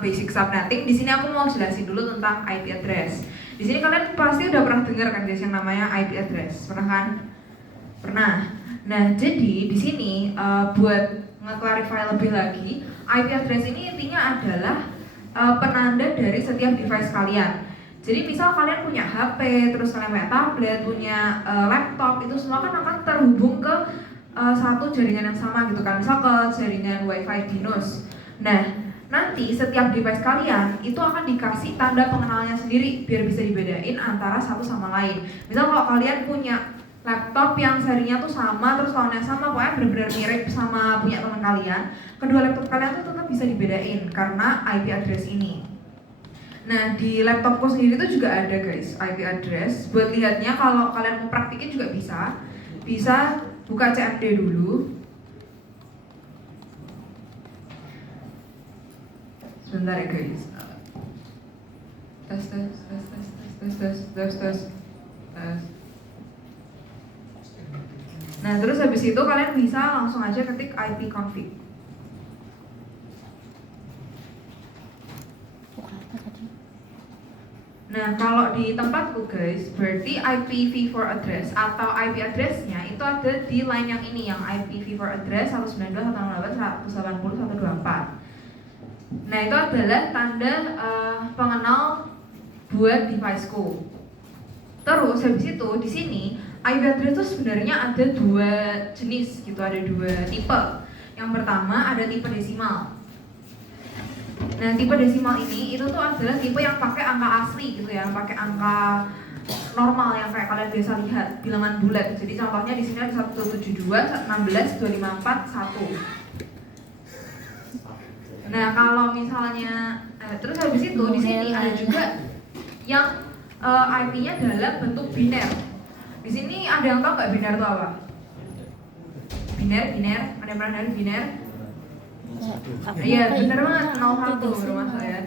basic subnetting. Di sini aku mau jelasin dulu tentang IP address. Di sini kalian pasti udah pernah dengar kan guys yang namanya IP address, pernah kan? Pernah. Nah, jadi di sini buat nge-clarify lebih lagi, IP address ini intinya adalah penanda dari setiap device kalian. Jadi misal kalian punya HP, terus kalian punya tablet, punya laptop, itu semua kan akan terhubung ke satu jaringan yang sama gitu kan, misal ke jaringan WiFi BINUS. Nah, nanti setiap device kalian itu akan dikasih tanda pengenalnya sendiri biar bisa dibedain antara satu sama lain. Misal kalau kalian punya laptop yang serinya tuh sama, terus tahunnya sama, pokoknya benar-benar mirip sama punya teman kalian, kedua laptop kalian tuh tetap bisa dibedain karena IP address ini. Nah, di laptopku sendiri tuh juga ada guys IP address. Buat lihatnya kalau kalian mau praktikin juga bisa. Bisa buka CMD dulu. Sebentar ya guys. Tes. Nah, terus habis itu kalian bisa langsung aja ketik ipconfig. Nah, kalau di tempatku guys, berarti IPv4 address atau IP address-nya itu ada di line yang ini, yang IPv4 address 192.168.180.124. Nah, itu adalah tanda pengenal buat deviceku. Terus habis itu di sini IP address itu sebenarnya ada dua jenis gitu, ada dua tipe. Yang pertama ada tipe desimal. Nah, tipe desimal ini itu tuh adalah tipe yang pakai angka asli gitu ya, pakai angka normal yang kayak kalian biasa lihat, bilangan bulat. Jadi contohnya di sini ada 172, 16, 254, 1. Nah, kalau misalnya terus habis itu di sini ada juga yang IP-nya dalam bentuk biner. Di sini ada yang tahu nggak biner itu apa? Biner, ada yang pernah dengar biner? Iya, benar banget, 01 baru masuk ya.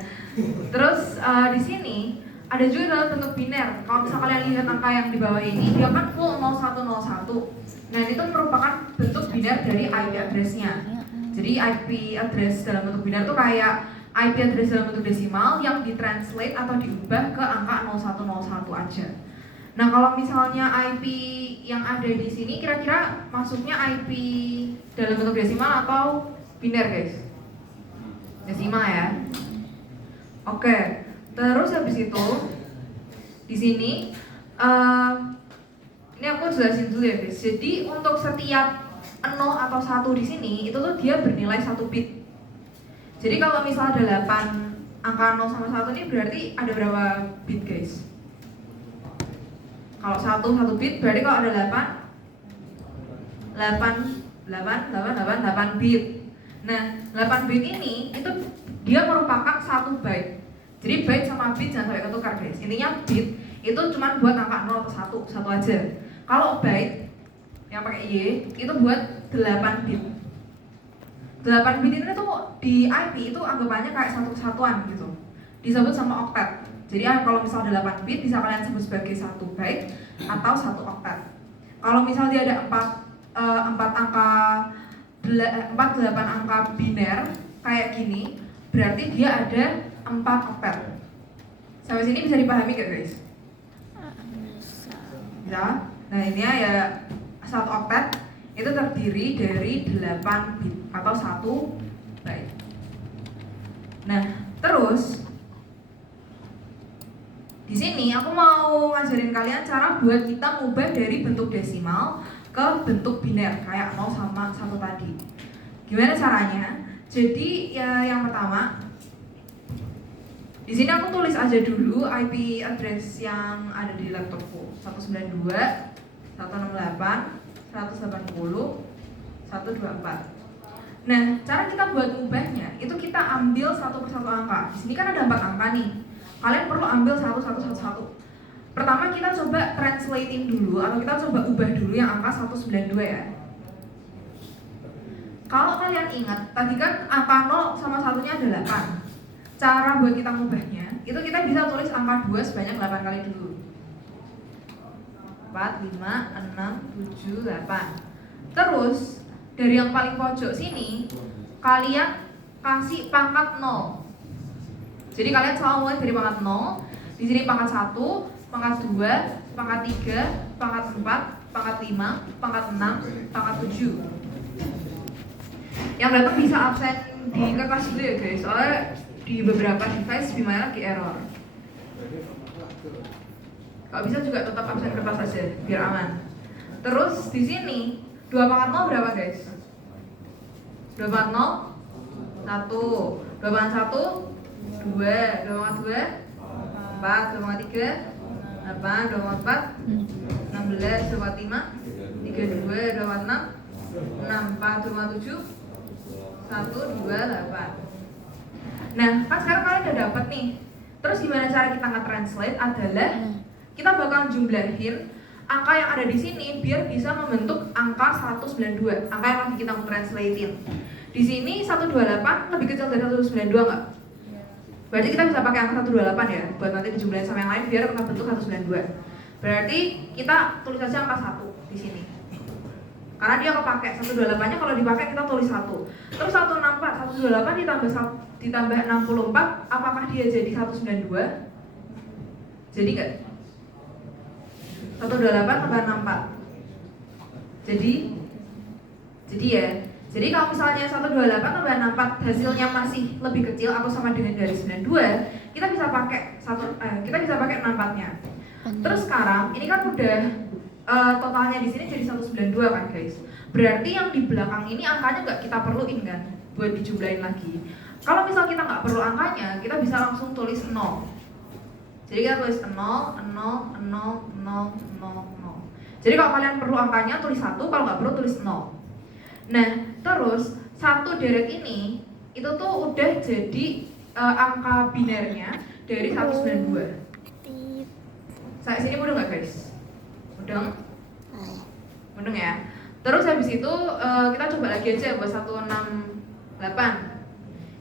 Terus di sini ada juga dalam bentuk biner. Kalau misalnya kalian lihat angka yang di bawah ini, dia kan full 0101. Nah, itu merupakan bentuk biner dari IP address-nya. Jadi IP address dalam bentuk biner itu kayak IP address dalam bentuk desimal yang ditranslate atau diubah ke angka 0101 aja. Nah, kalau misalnya IP yang ada di sini kira-kira masuknya IP dalam bentuk desimal atau biner guys? Desimal ya. Oke. Terus habis itu di sini ini aku jelasin dulu ya guys. Jadi untuk setiap 0 atau 1 di sini itu tuh dia bernilai 1 bit. Jadi kalau misal ada 8 angka 0 sama 1 ini berarti ada berapa bit guys? Kalau 1 bit berarti kalau ada 8 bit. Nah, 8 bit ini itu dia merupakan 1 byte. Jadi byte sama bit jangan sampai ketukar guys. Intinya bit itu cuma buat angka 0 atau 1 aja. Kalau byte yang pakai Y itu buat 8 bit. 8 bit ini tuh di IP itu anggapannya kayak satu kesatuan gitu. Disebut sama oktet. Jadi kalau misal ada 8 bit bisa kalian sebut sebagai 1 byte atau 1 oktet. Kalau misal dia ada 4 angka biner kayak gini, berarti dia ada 4 oktet. Sampai sini bisa dipahami gak guys? Bisa? Nah, ini ya 1 oktet itu terdiri dari 8 bit atau 1 byte. Nah, terus di sini aku mau ngajarin kalian cara buat kita ngubah dari bentuk desimal ke bentuk biner kayak 0 sama 1 tadi. Gimana caranya? Jadi ya yang pertama di sini aku tulis aja dulu IP address yang ada di laptopku 192, 168, 180, 124. Nah, cara kita buat ngubahnya itu kita ambil satu persatu angka. Di sini kan ada 4 angka nih. Kalian perlu ambil satu. Pertama kita coba translating dulu atau kita coba ubah dulu yang angka 192 ya. Kalau kalian ingat, tadi kan angka 0 sama 1-nya ada 8. Cara buat kita ngubahnya, itu kita bisa tulis angka 2 sebanyak 8 kali dulu. 4, 5, 6, 7, 8. Terus, dari yang paling pojok sini, kalian kasih pangkat 0. Jadi kalian selalu mulai dari pangkat 0. Di sini pangkat 1, pangkat 2, pangkat 3, pangkat 4, pangkat 5, pangkat 6, pangkat 7. Yang datang bisa absen di kertas dulu ya guys, soalnya di beberapa device Bima lagi error. Kalau bisa juga tetap absen kertas aja biar aman. Terus di sini 2 pangkat 0 berapa guys? 2 pangkat 0 1, 2 pangkat 1 2, 2 pangkat 2 4, 2 pangkat 3 8, 2 pangkat 4 16, 2 pangkat 5 32, 2 pangkat 6 6, 4, 2 pangkat 7 1, 2, 8. Nah kan sekarang kalian udah dapet nih. Terus gimana cara kita nge-translate adalah kita bakal jumlahin angka yang ada di sini biar bisa membentuk angka 192, angka yang lagi kita mau translatein. Di sini 128 lebih kecil dari 192 nggak? Berarti kita bisa pakai angka 128 ya, buat nanti dijumlahin sama yang lain biar kita bentuk 192. Berarti kita tulis aja angka 1 di sini. Karena dia kepake 128-nya, kalau dipakai kita tulis 1. Terus 164, 128 ditambah 64, apakah dia jadi 192? Jadi nggak? 128 tambah 64. Jadi ya. Jadi kalau misalnya 128 tambah 64 hasilnya masih lebih kecil atau sama dengan dari 92, kita bisa pakai kita bisa pakai 64-nya. Terus sekarang ini kan udah totalnya di sini jadi 192 kan guys. Berarti yang di belakang ini angkanya nggak kita perluin kan buat dijumlahin lagi. Kalau misal kita nggak perlu angkanya, kita bisa langsung tulis 0. Jadi kita tulis 0, 0, 0, 0, 0, 0. Jadi kalau kalian perlu angkanya tulis 1, kalau nggak perlu tulis 0. Nah, terus 1 deret ini itu tuh udah jadi angka binernya dari 192. Saya sini mudeng nggak guys? Mudeng? Mudeng ya. Terus habis itu kita coba lagi aja buat 168.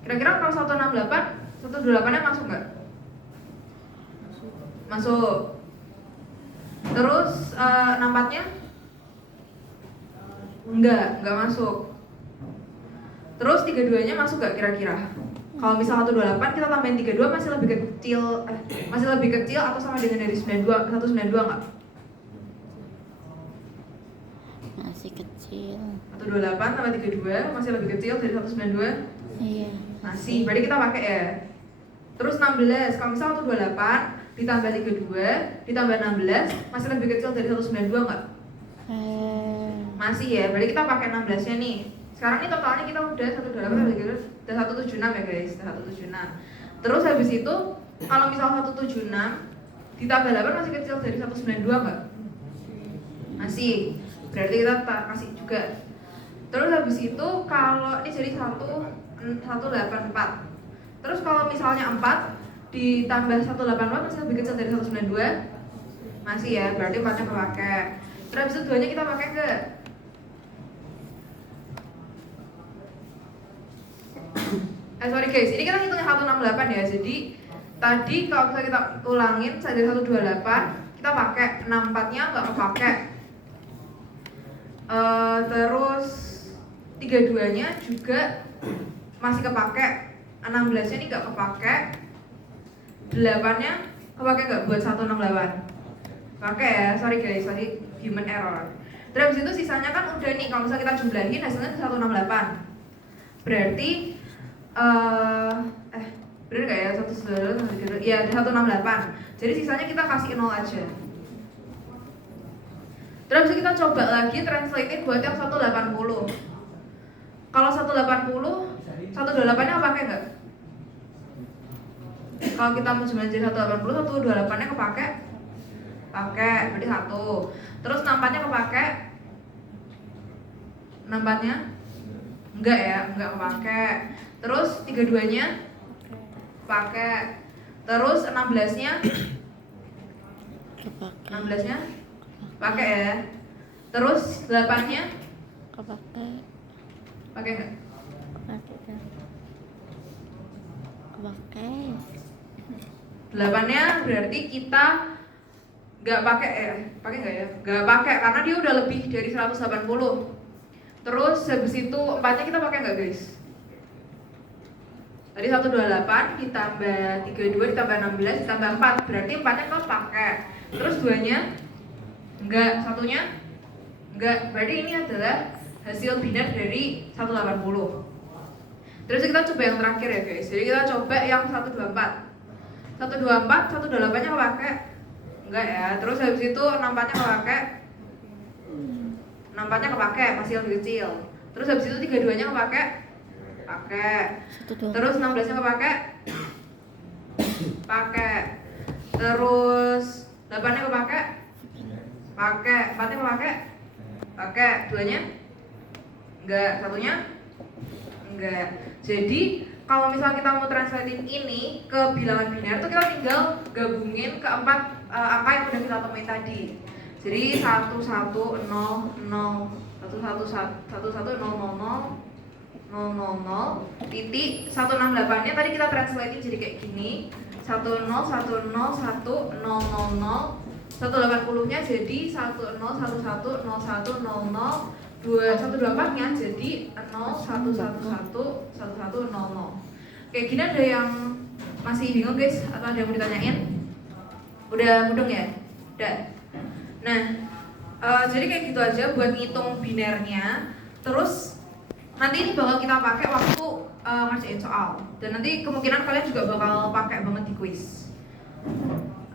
Kira-kira kalau 168, 128-nya masuk nggak? Masuk. Terus 64-nya? Enggak masuk. Terus 32-nya masuk nggak kira-kira? Kalau misal 128 kita tambahin 32 masih lebih kecil atau sama dengan dari 192 nggak? Masih kecil. 128 tambah 32 masih lebih kecil dari 192? Iya. Masih, berarti kita pakai ya. Terus 16, kalau misal 128 ditambah 32 ditambah 16 masih lebih kecil dari 192 nggak? Masih ya, berarti kita pakai 16-nya nih. Sekarang ini totalnya kita udah 128 udah 176 ya guys, udah 176. Terus habis itu kalau misal 176 ditambah 8 masih kecil dari 192 nggak? Masih. Berarti kita kasih juga. Terus habis itu kalau ini jadi 184. Terus kalau misalnya 4 ditambah 184 masih lebih kecil dari 192? Masih ya, berarti 4-nya kepakai. Terus habis itu 2-nya kita pakai ke sorry guys, ini kita hitungnya 168 ya. Jadi tadi kalau misalnya kita ulangin dari 128 kita pakai 64-nya nggak kepake. Terus 32-nya juga masih kepake. 16-nya ini nggak kepake. 8-nya kepake nggak buat 168? Pakai ya, sorry guys, tadi human error. Terus habis itu sisanya kan udah nih, kalau misalnya kita jumlahin hasilnya 168. Berarti bener gak ya? 168 ya, 168. Jadi sisanya kita kasih 0 aja. Terus kita coba lagi translate buat yang 180. Kalau 180, 128-nya pakai nggak? Kalau kita mau jumlahin jadi 180, 128-nya kepake? Pakai, berarti 1. Terus 64-nya kepake? 64-nya? Enggak ya, enggak kepake. Terus 32-nya? Pakai. Terus 16-nya? 16-nya? Pakai ya. Terus 8-nya? Kepake. Pakai nggak? Kepake. 8-nya berarti kita nggak pakai ya? Pakai nggak ya? Nggak pakai karena dia udah lebih dari 180. Terus habis itu 4-nya kita pakai nggak guys? Tadi 128 ditambah 32 ditambah 16 ditambah 4, berarti 4-nya kepake. Terus 2-nya enggak, satunya enggak. Berarti ini adalah hasil biner dari 180. Terus kita coba yang terakhir ya guys. Jadi kita coba yang 124. 124, 128-nya kepake? Enggak ya. Terus habis itu 64-nya kepake? 64-nya kepake, masih lebih kecil. Terus habis itu 32-nya kepake? Pakai. Terus 16-nya kepake? Pakai. Terus 8-nya kepake? Pakai. 4-nya kepake? Pakai. 2-nya? Enggak. Satunya? Enggak. Jadi kalau misalnya kita mau translatein ini ke bilangan biner tuh kita tinggal gabungin ke 4 angka yang udah kita temuin tadi. Jadi 1100 titik 168-nya tadi kita translatein jadi kayak gini. 1801080nya jadi 118nya jadi 01111100. Kayak gini ada yang masih bingung guys? Atau ada yang mau ditanyain? Udah mudeng ya? Udah. Nah, jadi kayak gitu aja buat ngitung binernya. Terus nanti ini bakal kita pakai waktu ngerjain soal. Dan nanti kemungkinan kalian juga bakal pakai banget di quiz.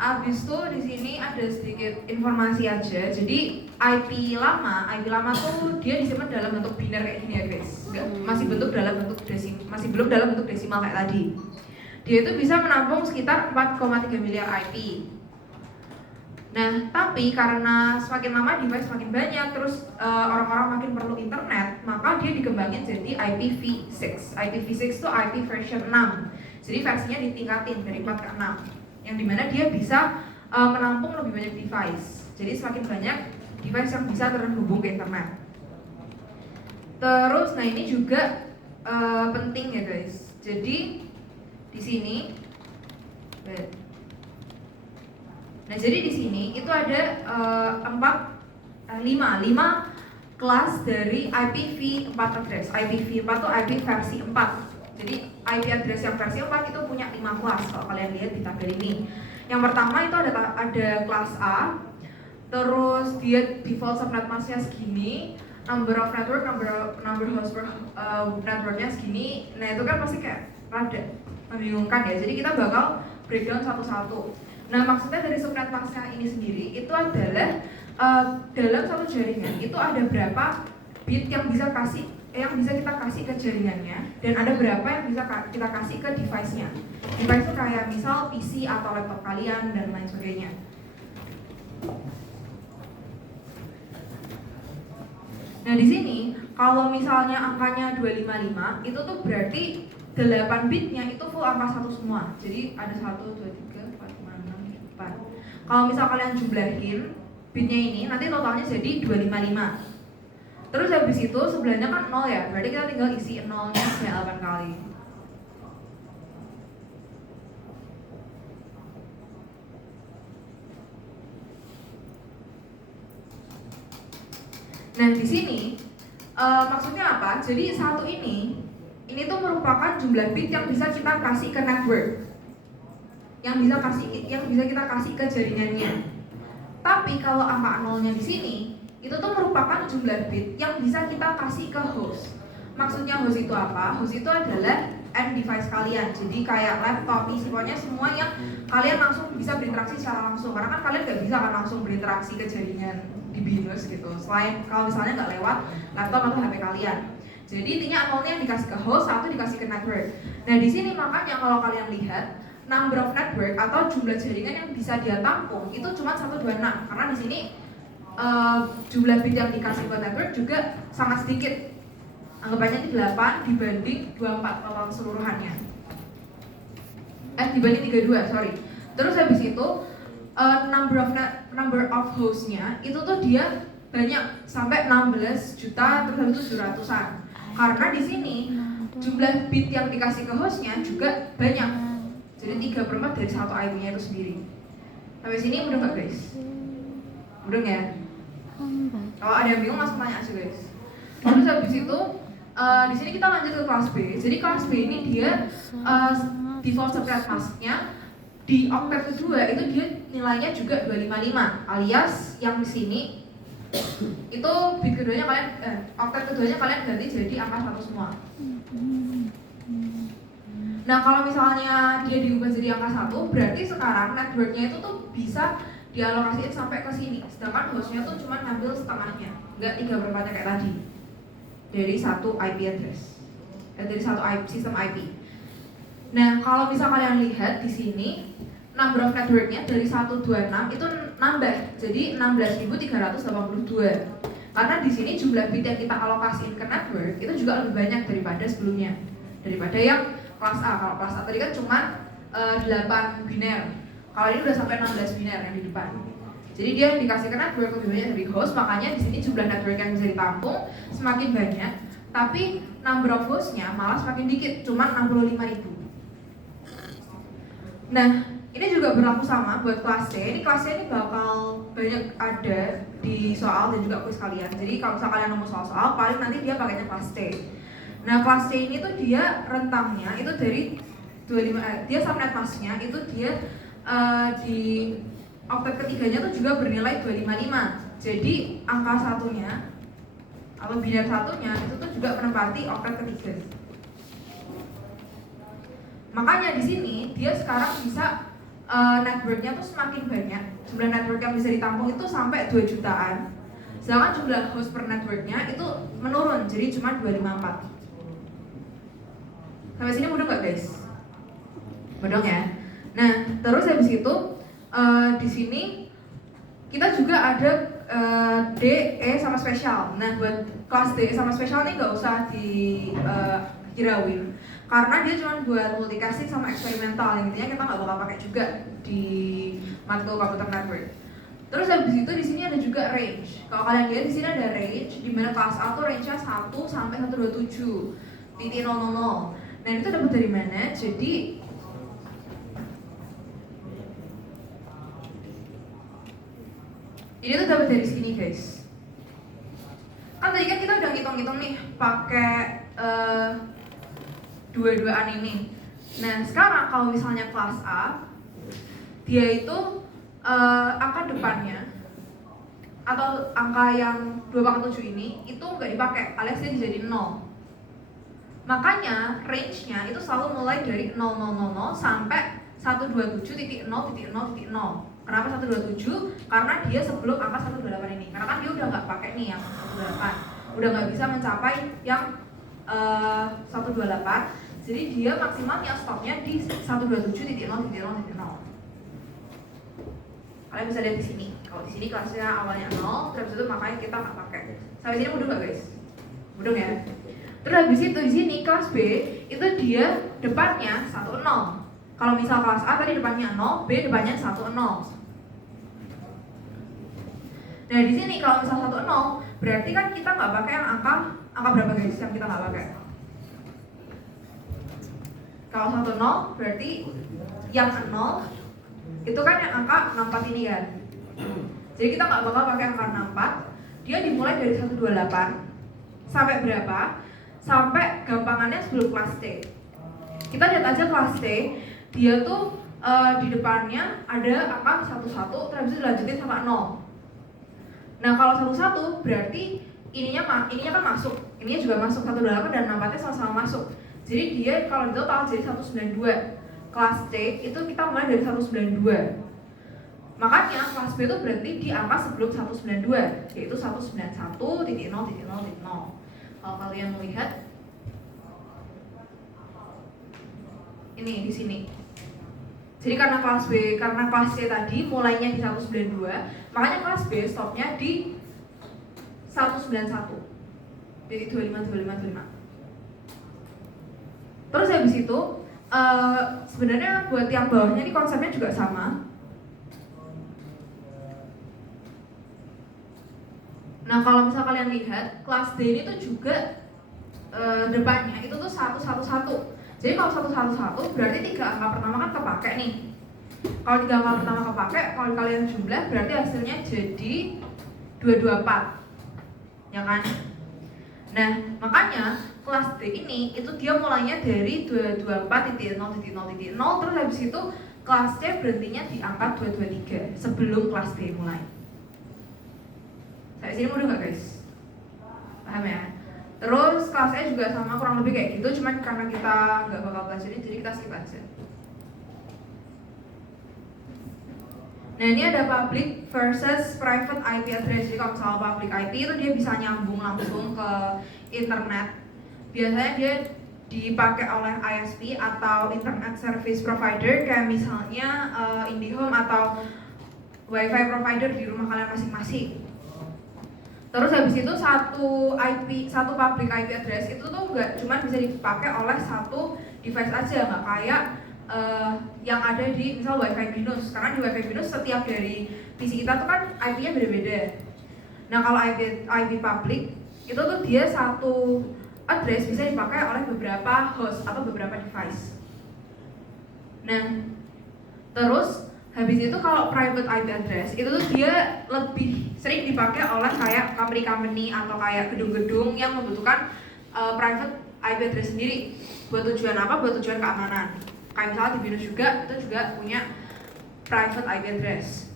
Abis itu di sini ada sedikit informasi aja. Jadi IP lama tuh dia disimpan dalam bentuk biner kayak gini ya guys. Masih belum dalam bentuk desimal kayak tadi. Dia itu bisa menampung sekitar 4,3 miliar IP. Nah, tapi karena semakin lama device semakin banyak, terus orang-orang makin perlu internet, maka dia dikembangin jadi IPv6. IPv6 itu IP version 6. Jadi versinya ditingkatin dari 4 ke 6. Yang dimana dia bisa menampung lebih banyak device. Jadi semakin banyak device yang bisa terhubung ke internet. Terus, nah ini juga penting ya guys. Jadi di sini, nah jadi di sini itu ada 5 kelas dari IPv4 address. IPv4 itu IP versi 4. Jadi IP address yang versi 4 itu punya 5 kelas kalau kalian lihat di tabel ini. Yang pertama itu ada kelas A. Terus dia default subnet masknya segini, number of network, number host per networknya segini. Nah itu kan pasti kayak rada membingungkan ya. Jadi kita bakal breakdown satu-satu. Nah maksudnya dari subnet masknya ini sendiri itu adalah dalam satu jaringan itu ada berapa bit yang bisa kita kasih ke jaringannya, dan ada berapa yang bisa kita kasih ke device-nya. Device itu kayak misal PC atau laptop kalian dan lain sebagainya. Nah di sini kalau misalnya angkanya 255 itu tuh berarti 8 bitnya itu full angka 1 semua. Jadi ada 1, 2, 3, 4, 5, 6, 4. Kalau misal kalian jumlahin bitnya ini nanti totalnya jadi 255. Terus habis itu sebelahnya kan 0 ya, berarti kita tinggal isi 0-nya sebanyak 8 kali. Nah di sini maksudnya apa? Jadi satu ini tuh merupakan jumlah bit yang bisa kita kasih ke network, yang bisa kita kasih ke jaringannya. Tapi kalau angka 0-nya di sini itu tuh merupakan jumlah bit yang bisa kita kasih ke host. Maksudnya host itu apa? Host itu adalah end device kalian. Jadi kayak laptop, PC, pokoknya semua yang kalian langsung bisa berinteraksi secara langsung. Karena kan kalian nggak bisa kan langsung berinteraksi ke jaringan di BIOS gitu. Selain kalau misalnya nggak lewat laptop atau HP kalian. Jadi intinya 0-nya yang dikasih ke host, 1 dikasih ke network. Nah di sini makanya kalau kalian lihat number of network atau jumlah jaringan yang bisa dia tampung itu cuma 126. Karena di sini jumlah bit yang dikasih ke network juga sangat sedikit. Anggapannya ini 8 dibanding 24 total keseluruhannya. Dibanding 32, sorry. Terus habis itu number of host-nya itu tuh dia banyak sampai 16 juta terus habis itu 700-an. Karena di sini jumlah bit yang dikasih ke hostnya juga banyak. Jadi 3/4 dari satu IP-nya itu sendiri. Sampai sini udah nggak guys? Udah ya? Kalau ada yang bingung langsung tanya aja guys. Terus habis itu di sini kita lanjut ke kelas B. Jadi kelas B ini dia default subnet masknya di oktet kedua itu dia nilainya juga 255, alias yang di sini itu bit keduanya kalian oktet keduanya kalian ganti jadi angka 1 semua. Nah, kalau misalnya dia diubah jadi angka 1, berarti sekarang networknya itu tuh bisa dialokasiin sampai ke sini. Sedangkan hostnya tuh cuma ngambil setengahnya, nggak 3/4-nya kayak tadi. Dari satu IP address, dari satu sistem IP. Nah, kalau bisa kalian lihat di sini, number of networknya dari 126 itu nambah, jadi 16.382. Karena di sini jumlah bit yang kita alokasiin ke network itu juga lebih banyak daripada sebelumnya, daripada yang kelas A. Kalau kelas A tadi kan cuma 8 biner, kalau ini udah sampai 16 biner yang di depan. Jadi dia dikasih ke network lebih banyak dari host, makanya di sini jumlah network yang bisa ditampung semakin banyak, tapi number of hostnya malah semakin dikit, cuma 65.000. Nah, ini juga berlaku sama buat kelas C. Ini kelas C ini bakal banyak ada di soal dan juga kuis kalian. Jadi kalau misalnya kalian nemu soal-soal, paling nanti dia pakainya kelas C. Nah, kelas C ini tuh dia rentangnya itu dari 25, dia subnet masknya itu dia di oktet ketiganya tuh juga bernilai 255. Jadi angka satunya atau biner satunya itu tuh juga menempati oktet ketiga. Makanya di sini dia sekarang bisa networknya tuh semakin banyak. Jumlah network yang bisa ditampung itu sampai 2 jutaan. Sedangkan jumlah host per networknya itu menurun, jadi cuma 254. Sampai sini mudah nggak guys? Mudah ya. Nah, terus habis itu di sini kita juga ada D, E sama spesial. Nah, buat kelas D, E sama spesial ini nggak usah dihirauin, karena dia cuma buat multicasting sama eksperimental. Yang intinya kita nggak bakal pakai juga di matkul computer network. Terus habis itu di sini ada juga range. Kalau kalian lihat di sini ada range, di mana kelas A tuh range-nya 1 sampai 127.000. Nah, itu dapat dari mana? Jadi ini tuh dapat dari sini guys. Kan tadi kan kita udah ngitung-ngitung nih pakai dua-duaan ini. Nah, sekarang kalau misalnya kelas A, dia itu angka depannya atau angka yang 2/7 ini itu nggak dipakai, alias dia jadi 0. Makanya range-nya itu selalu mulai dari 0000 sampai 127.0.0.0. Kenapa 127? Karena dia sebelum angka 128 ini. Karena kan dia udah nggak pakai nih yang 128, udah nggak bisa mencapai yang 128. Jadi dia maksimalnya stopnya di 127.0.0.0. Kalian bisa lihat di sini. Kalau di sini kelasnya awalnya 0, terus itu makanya kita nggak pakai. Sampai sini mudah nggak guys? Mudah ya. Terus habis itu di sini kelas B itu dia depannya 10. Kalau misal kelas A tadi depannya 0, B depannya 10. Nah, di sini kalau misal 10, berarti kan kita nggak pakai yang angka berapa guys yang kita nggak pakai? Kalau 10 berarti yang 0 itu kan yang angka 64 ini kan. Jadi kita nggak bakal pakai angka 64. Dia dimulai dari 128 sampai berapa? Sampai gampangannya sebelum kelas T. Kita lihat aja kelas T, dia tuh di depannya ada angka 11, terus dilanjutin sama 0. Nah, kalau 11 berarti ininya kan masuk, ininya juga masuk, 128 dan 64-nya sama-sama masuk. Jadi dia kalau di total jadi 192. Kelas C itu kita mulai dari 192. Makanya kelas B itu berhenti di angka sebelum 192, yaitu 191.0.0.0. Kalau kalian melihat ini di sini. Jadi karena kelas C tadi mulainya di 192, makanya kelas B stopnya di 191. Jadi 25. Terus habis itu sebenarnya buat yang bawahnya ini konsepnya juga sama. Nah, kalau misal kalian lihat kelas D ini tuh juga depannya itu tuh 111. Jadi kalau 111 berarti 3 angka pertama kan kepake nih. Kalau 3 angka pertama kepake, kalau kalian jumlah berarti hasilnya jadi 224. Ya kan? Nah, makanya kelas D ini itu dia mulainya dari 224.0.0.0 terus habis itu kelas C berhentinya di angka 223 sebelum kelas D mulai. Sampai sini mudah nggak guys? Paham ya? Terus kelas E juga sama kurang lebih kayak gitu, cuman karena kita nggak bakal belajar ini jadi kita skip aja. Nah ini ada public versus private IP address. Jadi kalau misalnya public IP itu dia bisa nyambung langsung ke internet. Biasanya dia dipakai oleh ISP atau internet service provider kayak misalnya IndiHome atau WiFi provider di rumah kalian masing-masing. Terus habis itu satu public IP address itu tuh nggak cuma bisa dipakai oleh satu device aja, nggak kayak yang ada di misal WiFi BINUS, karena di WiFi BINUS setiap dari PC kita tuh kan IP-nya beda-beda. Nah kalau IP public itu tuh dia satu address bisa dipakai oleh beberapa host atau beberapa device. Nah terus habis itu kalau private IP address itu tuh dia lebih sering dipakai oleh kayak company atau kayak gedung-gedung yang membutuhkan private IP address sendiri. Buat tujuan apa? Buat tujuan keamanan. Kayak misalnya di BINUS juga itu juga punya private IP address.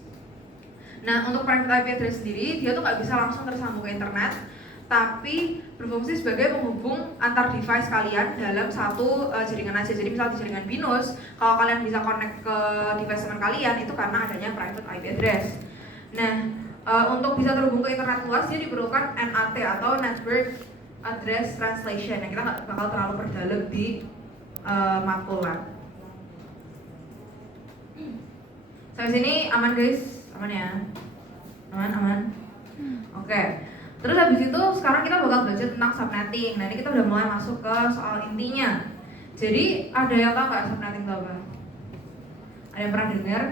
Nah untuk private IP address sendiri dia tuh nggak bisa langsung tersambung ke internet, tapi berfungsi sebagai penghubung antar device kalian dalam satu jaringan aja. Jadi misal di jaringan BINUS, kalau kalian bisa connect ke device teman kalian itu karena adanya private IP address. Nah untuk bisa terhubung ke internet luas dia diperlukan NAT atau Network Address Translation yang kita nggak bakal terlalu perdalam di makul lah. Sampai sini aman guys? Aman ya? Aman? Oke. Terus habis itu sekarang kita bakal belajar tentang subnetting. Nah ini kita udah mulai masuk ke soal intinya. Jadi ada yang tahu nggak subnetting itu apa? Ada yang pernah dengar?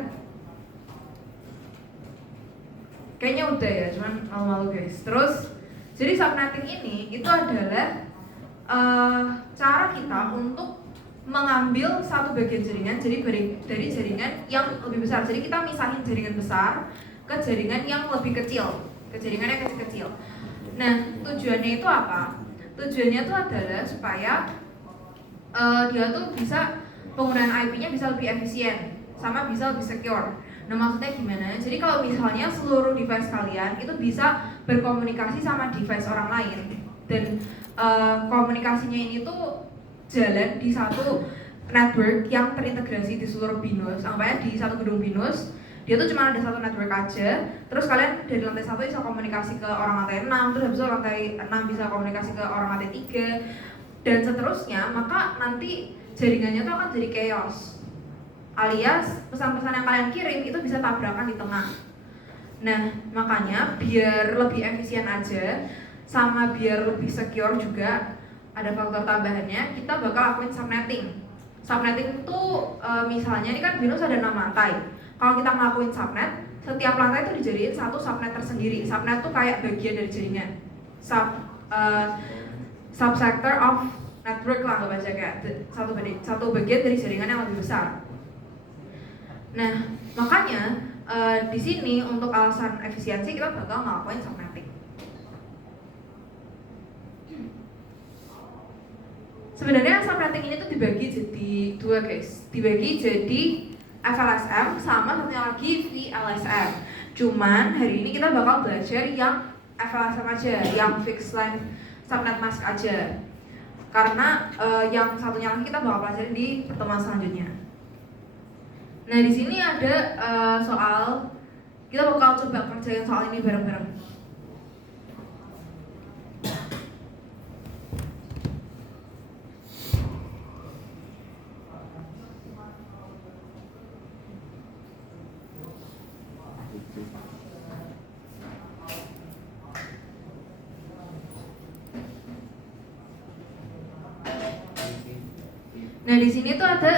Kayaknya udah ya, cuman malu-malu guys. Terus jadi subnetting ini itu adalah cara kita untuk mengambil satu bagian jaringan dari jaringan yang lebih besar. Jadi kita misahin jaringan besar ke jaringan yang lebih kecil, ke jaringan yang kecil-kecil. Nah tujuannya itu apa? Tujuannya itu adalah supaya dia tuh bisa penggunaan IP-nya bisa lebih efisien sama bisa lebih secure. Nah maksudnya gimana? Jadi kalau misalnya seluruh device kalian itu bisa berkomunikasi sama device orang lain dan komunikasinya ini tuh jalan di satu network yang terintegrasi di seluruh BINUS, sampai di satu gedung BINUS dia tuh cuma ada satu network aja. Terus kalian dari lantai 1 bisa komunikasi ke orang lantai 6, terus habis itu lantai 6 bisa komunikasi ke orang lantai 3 dan seterusnya, maka nanti jaringannya tuh akan jadi chaos, alias pesan-pesan yang kalian kirim itu bisa tabrakan di tengah. Nah makanya biar lebih efisien aja sama biar lebih secure juga, ada faktor tambahannya, kita bakal lakuin subnetting. Subnetting itu misalnya ini kan BINUS ada 6 lantai. Kalau kita ngelakuin subnet, setiap lantai itu dijadiin satu subnet tersendiri. Subnet itu kayak bagian dari jaringan, subsector of network lah, nggak baca kayak satu bagian dari jaringan yang lebih besar. Nah makanya di sini untuk alasan efisiensi kita bakal ngelakuin subnetting. Sebenarnya subnetting ini tuh dibagi jadi dua guys, dibagi jadi FLSM sama satunya lagi VLSM. Cuman hari ini kita bakal belajar yang FLSM aja, yang fixed length subnet mask aja. Karena yang satunya lagi kita bakal pelajarin di pertemuan selanjutnya. Nah di sini ada soal, kita bakal coba kerjain soal ini bareng-bareng. Nah di sini tuh ada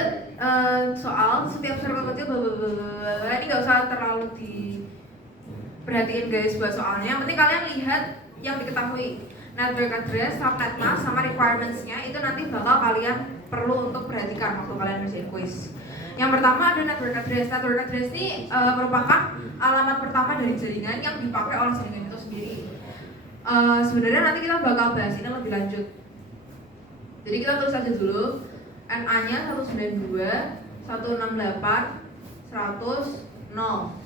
soal setiap server kecil ini nggak usah terlalu diperhatiin guys buat soalnya. Yang penting kalian lihat yang diketahui network address, subnet mask, sama requirements-nya itu nanti bakal kalian perlu untuk perhatikan waktu kalian ngerjain quiz. Yang pertama ada network address. Network address ini merupakan alamat pertama dari jaringan yang dipakai oleh jaringan itu sendiri. Sebenarnya nanti kita bakal bahas ini lebih lanjut. Jadi kita tulis aja dulu. NA-nya 192, 168, 100, 0.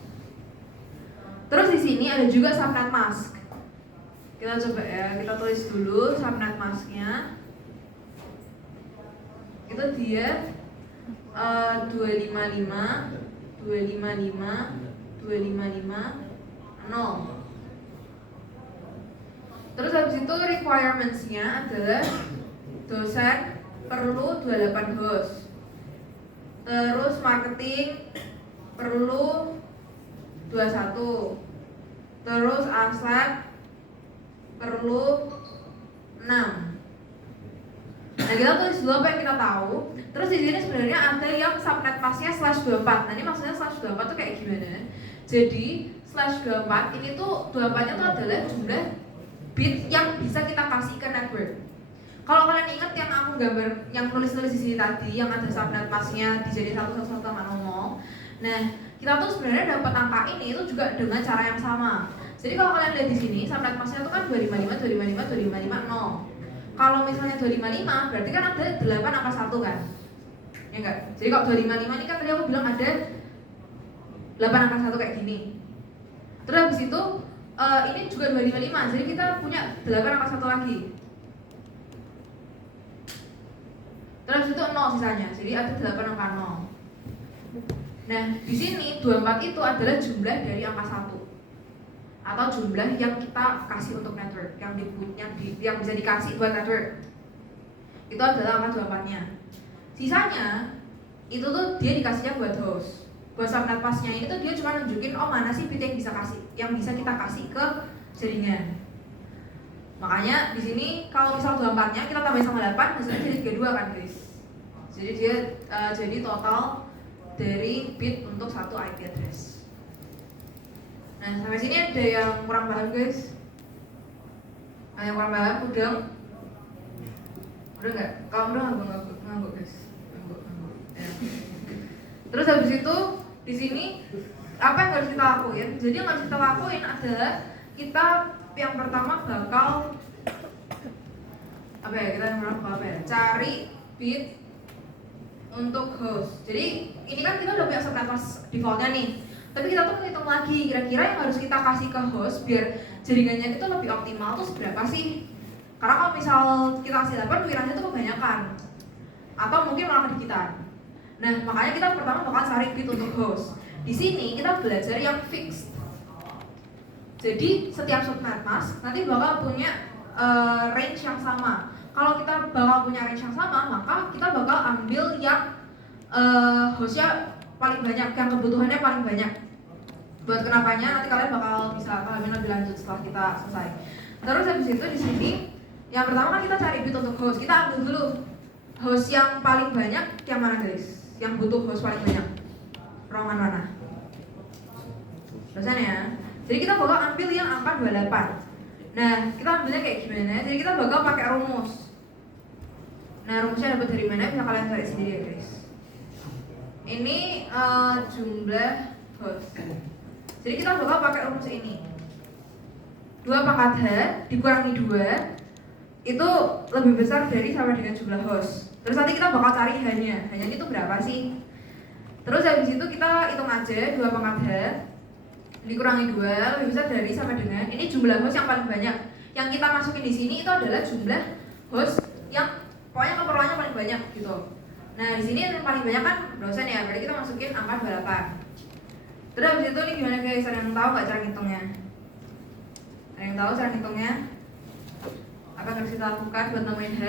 Terus di sini ada juga subnet mask. Kita coba ya, kita tulis dulu subnet masknya. Itu dia 255, 255, 255, 0. Terus habis itu requirements-nya adalah dosen perlu 28 host. Terus marketing perlu 21. Terus aset perlu 6. Nah, kita tulis dulu apa yang kita tahu. Terus di sini sebenarnya ada yang subnet masknya /24. Nah, ini maksudnya /24 tuh kayak gimana? Jadi /24 ini tuh 24-nya tuh adalah jumlah bit yang bisa kita kasih ke network. Kalau kalian ingat yang aku gambar, yang nulis-nulis di sini tadi, yang ada subnet masknya dijadiin 111 sama 0. Nah, kita tuh sebenarnya dapat angka ini itu juga dengan cara yang sama. Jadi kalau kalian lihat di sini, subnet masknya itu kan 255, 255, 255, 0. Kalau misalnya 255, berarti kan ada 8 angka 1 kan? Ya enggak? Jadi kalau 255 ini kan tadi aku bilang ada 8 angka 1 kayak gini. Terus habis itu ini juga 255, jadi kita punya 8 angka 1 lagi. Terus itu 0 sisanya, jadi ada 8 angka 0. Nah, di sini 24 itu adalah jumlah dari angka 1 atau jumlah yang kita kasih untuk network, yang bisa dikasih buat network. Itu adalah angka 24-nya. Sisanya itu tuh dia dikasihnya buat host. Buat subnet masknya ini tuh dia cuma nunjukin mana sih bit yang bisa kita kasih ke jaringan. Makanya di sini kalau misal 24-nya kita tambahin sama 8, hasilnya jadi 32 kan guys. Jadi dia jadi total dari bit untuk satu IP address. Nah, sampai sini ada yang kurang paham guys? Ada yang kurang paham? Udah nggak? Kalau udah ngangguk guys. Ngangguk. Ya. Terus habis itu di sini apa yang harus kita lakuin? Jadi yang harus kita lakuin adalah kita yang pertama bakal cari bit untuk host. Jadi ini kan kita udah punya subnet mask defaultnya nih. Tapi kita tuh menghitung lagi kira-kira yang harus kita kasih ke host biar jaringannya itu lebih optimal tuh seberapa sih? Karena kalau misal kita kasih 8, kiranya itu kebanyakan atau mungkin malah kedikitan. Nah, makanya kita pertama bakal cari bit untuk host. Di sini kita belajar yang fixed. Jadi setiap subnet mask nanti bakal punya range yang sama. Kalau kita bakal punya range yang sama, maka kita bakal ambil yang hostnya paling banyak, yang kebutuhannya paling banyak. Buat kenapanya nanti kalian bakal bisa pahamin lebih lanjut setelah kita selesai. Terus habis itu di sini yang pertama kan kita cari bit untuk host. Kita ambil dulu host yang paling banyak yang mana guys? Yang butuh host paling banyak. Ruangan mana? Dosen ya. Jadi kita bakal ambil yang angka 28. Nah, kita ambilnya kayak gimana? Jadi kita bakal pakai rumus. Nah, rumusnya dapat dari mana? Bisa kalian cari sendiri ya guys. Ini jumlah host. Jadi kita bakal pakai rumus ini. 2 pangkat H dikurangi 2 itu lebih besar dari sama dengan jumlah host. Terus nanti kita bakal cari H-nya. H-nya itu berapa sih? Terus habis itu kita hitung aja 2 pangkat H dikurangi 2 lebih besar dari sama dengan ini jumlah host yang paling banyak. Yang kita masukin di sini itu adalah jumlah host yang pokoknya keperluannya paling banyak gitu. Nah, di sini yang paling banyak kan dosen ya, berarti kita masukin angka 28. Terus habis itu nih gimana guys? Ada yang tahu nggak cara ngitungnya? Ada yang tahu cara ngitungnya? Apa yang harus kita lakukan buat nemuin H?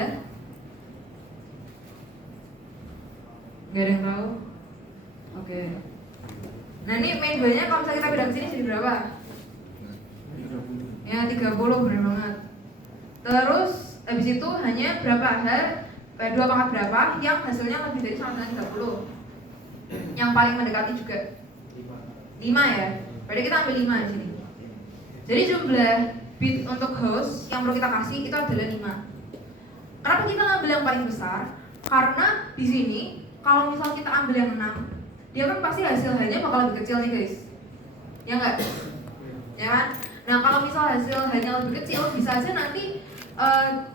Nggak ada yang tahu? Oke. Nah, ini main 2-nya kalau misalnya kita pindah ke sini jadi berapa? Ya 30, bener banget. Terus habis itu hanya berapa H? 2 pangkat berapa yang hasilnya lebih dari sama dengan 30? Yang paling mendekati juga 5 ya. Berarti kita ambil 5 di sini. Jadi jumlah bit untuk host yang perlu kita kasih itu adalah 5. Kenapa kita ngambil yang paling besar? Karena di sini kalau misal kita ambil yang 6, dia kan pasti hasil H-nya bakal lebih kecil nih guys. Ya enggak? Ya kan? Nah, kalau misal hasil H-nya lebih kecil, bisa aja nanti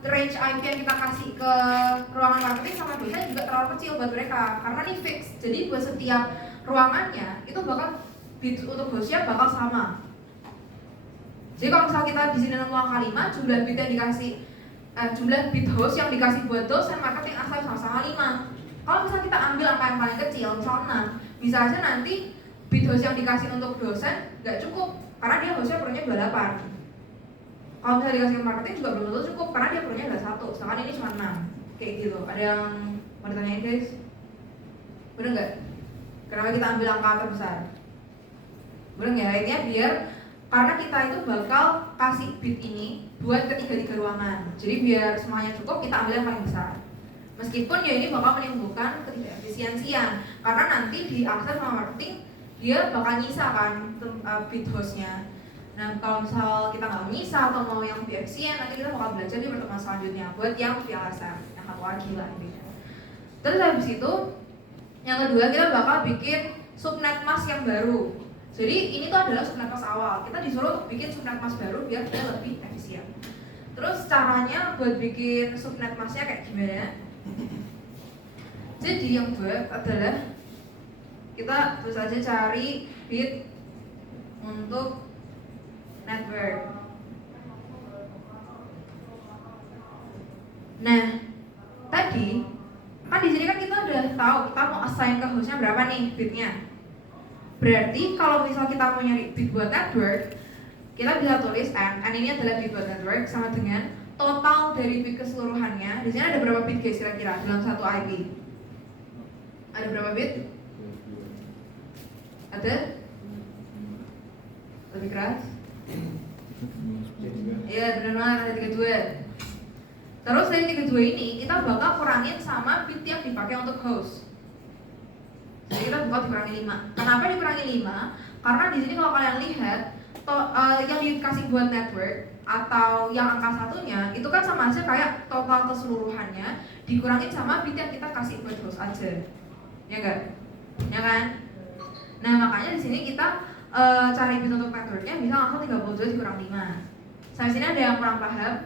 range IP yang kita kasih ke ruangan marketing sama dosen juga terlalu kecil buat mereka karena ini fix. Jadi buat setiap ruangannya itu bakal bit untuk hostnya bakal sama. Jadi kalau misal kita di sini nemu angka 5, jumlah bit yang dikasih jumlah bit host yang dikasih buat dosen marketing asal sama-sama 5. Kalau misal kita ambil angka yang paling kecil, misal 6, bisa aja nanti bit host yang dikasih untuk dosen nggak cukup karena dia hostnya perlunya 28. Kalau misalnya dikasih ke marketing juga belum tentu cukup karena dia perlunya adalah 1, sedangkan ini cuma 6. Kayak gitu. Ada yang mau ditanyain guys? Bener nggak? Kenapa kita ambil angka terbesar? Bener nggak? Intinya biar karena kita itu bakal kasih bit ini buat ketiga ruangan. Jadi biar semuanya cukup kita ambil yang paling besar. Meskipun ya ini bakal menimbulkan ketidakefisiensian karena nanti di akses sama marketing dia bakal nyisa kan bit hostnya. Nah kalau misal kita nggak menyisa atau mau yang lebih efisien, nanti kita bakal belajar di pertemuan selanjutnya buat yang biasa, yang satu lagi lah intinya. Terus habis itu yang kedua kita bakal bikin subnet mask yang baru. Jadi ini tuh adalah subnet mask awal. Kita disuruh untuk bikin subnet mask baru biar dia lebih efisien. Terus caranya buat bikin subnet masknya kayak gimana? Jadi yang buat adalah kita terus aja cari bit untuk network. Nah, tadi kan di sini kan kita udah tahu kita mau assign ke hostnya berapa nih bitnya. Berarti kalau misal kita mau nyari bit buat network, kita bisa tulis n ini adalah bit buat network sama dengan total dari bit keseluruhannya. Di sini ada berapa bit guys kira-kira dalam satu IP? Ada berapa bit? Ada? Lebih keras? Iya benar banget, ada 32. Terus dari 32 ini kita bakal kurangin sama bit yang dipakai untuk host. Jadi kita bakal dikurangi 5. Kenapa dikurangi 5? Karena di sini kalau kalian lihat yang dikasih buat network atau yang angka satunya itu kan sama aja kayak total keseluruhannya dikurangin sama bit yang kita kasih buat host aja. Ya enggak? Ya kan? Nah, makanya di sini kita cari bit untuk networknya bisa langsung 32 dikurang 5. Sampai sini ada yang kurang paham?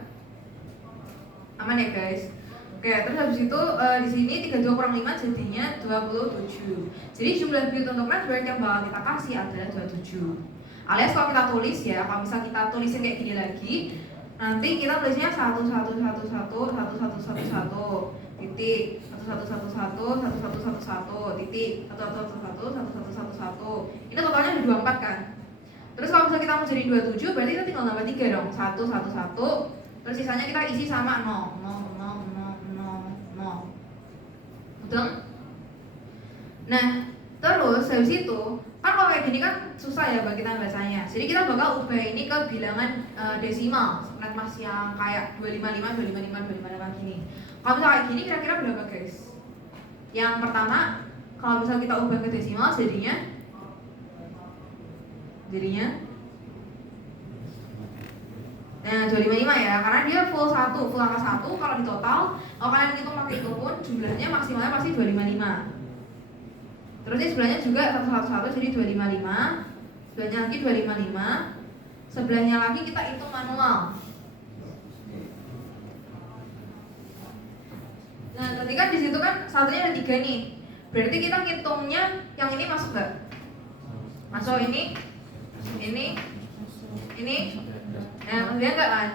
Aman ya guys? Oke, terus habis itu di sini 32 kurang 5 jadinya 27. Jadi jumlah bit untuk network yang bakal kita kasih adalah 27. Alias kalau kita tulis ya, kalau misal kita tulisin kayak gini lagi, nanti kita tulisnya 1111 titik 1111 titik 1111 ini totalnya ada 24 kan. Terus kalau misalnya kita mau jadi 27 berarti kita tinggal nambah 3 dong, 111 terus sisanya kita isi sama 0 betul? Nah terus habis itu kan kalau kayak gini kan susah ya bagi kita bacanya, jadi kita bakal ubah ini ke bilangan desimal subnet mask yang kayak 255 gini. Kalau misalnya kayak gini kira-kira berapa guys? Yang pertama kalau misalnya kita ubah ke desimal jadinya nah 255 ya, karena dia full angka 1 kalau di total. Kalau kalian hitung pakai itu pun jumlahnya maksimalnya pasti 255. Terus ini sebelahnya juga 111 jadi 255. Sebelahnya lagi 255. Sebelahnya lagi kita hitung manual. Nah, ketika di situ kan satunya ada 3 nih. Berarti kita ngitungnya yang ini masuk nggak? Masuk ini. Nah, maksudnya enggak kan?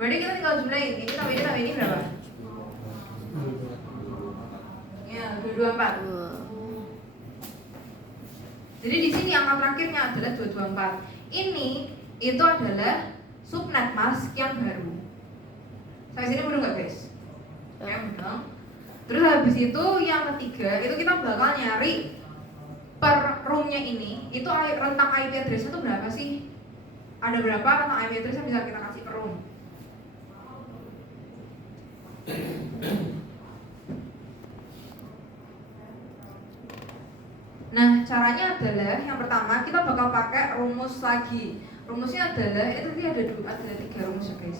Berarti kita tinggal jumlahin ini tambah ini berapa? Ya, 224. Jadi di sini angka terakhirnya adalah 224. Ini itu adalah subnet mask yang baru. Sampai sini bener nggak guys? Ya, bener. Terus habis itu yang ketiga itu kita bakal nyari per roomnya ini itu rentang IP address itu berapa sih? Ada berapa rentang IP address yang bisa kita kasih per room? Nah caranya adalah yang pertama kita bakal pakai rumus lagi. Rumusnya adalah ini tadi ada 3 rumus ya guys.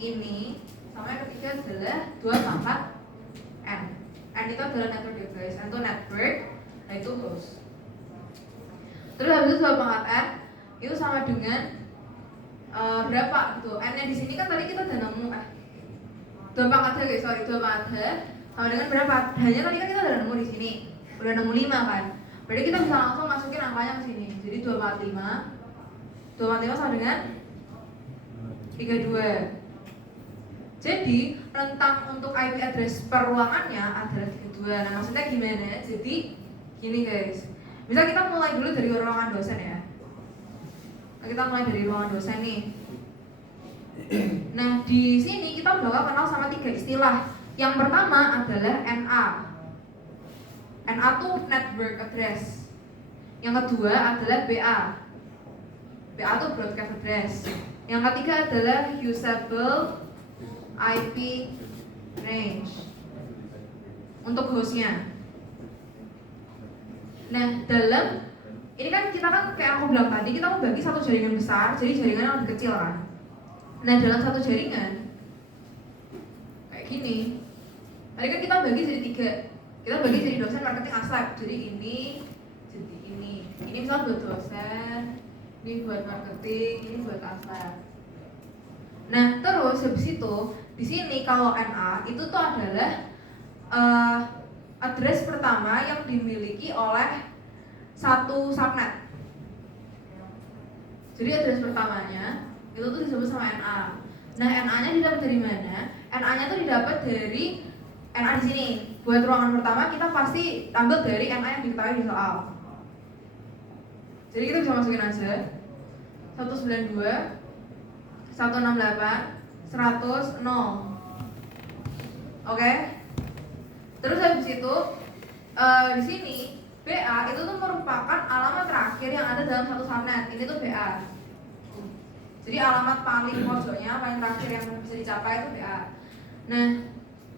Ini sama yang ketiga adalah 2 pangkat n. N itu adalah network ya guys. N itu network, nah itu host. Terus habis itu 2 pangkat n itu sama dengan berapa gitu. N-nya di sini kan tadi kita udah nemu 2 guys, sorry 2 sama dengan berapa? Hanya tadi kan kita udah nemu di sini. Udah nemu 5 kan. Berarti kita bisa langsung masukin angkanya ke sini. Jadi 245 sama dengan 32. Jadi rentang untuk IP address per ruangannya adalah 32. Nah maksudnya gimana? Jadi gini guys. Misal kita mulai dulu dari ruangan dosen ya. Kita mulai dari ruangan dosen nih. Nah di sini kita bakal kenal sama 3 istilah. Yang pertama adalah NA. NA tuh network address. Yang kedua adalah BA. BA tuh broadcast address. Yang ketiga adalah usable IP range untuk hostnya. Nah dalam ini kan kita kan kayak aku bilang tadi, kita mau bagi satu jaringan besar jadi jaringan yang lebih kecil kan. Nah dalam satu jaringan kayak gini, tadi kan kita bagi jadi 3. Kita bagi jadi dosen marketing aslab. Jadi ini misal buat dosen, ini buat marketing, ini buat aslab. Nah terus habis itu di sini kalau NA itu tuh adalah address pertama yang dimiliki oleh satu subnet. Jadi address pertamanya itu tuh disebut sama NA. Nah NA-nya didapat dari mana? NA-nya tuh didapat dari NA di sini. Buat ruangan pertama kita pasti ambil dari NA yang diketahui di soal. Jadi kita bisa masukin aja 192 168 100 0. Oke. Terus habis itu di sini BA itu tuh merupakan alamat terakhir yang ada dalam satu subnet. Ini tuh BA. Jadi alamat paling pojoknya, paling terakhir yang bisa dicapai itu BA. Nah,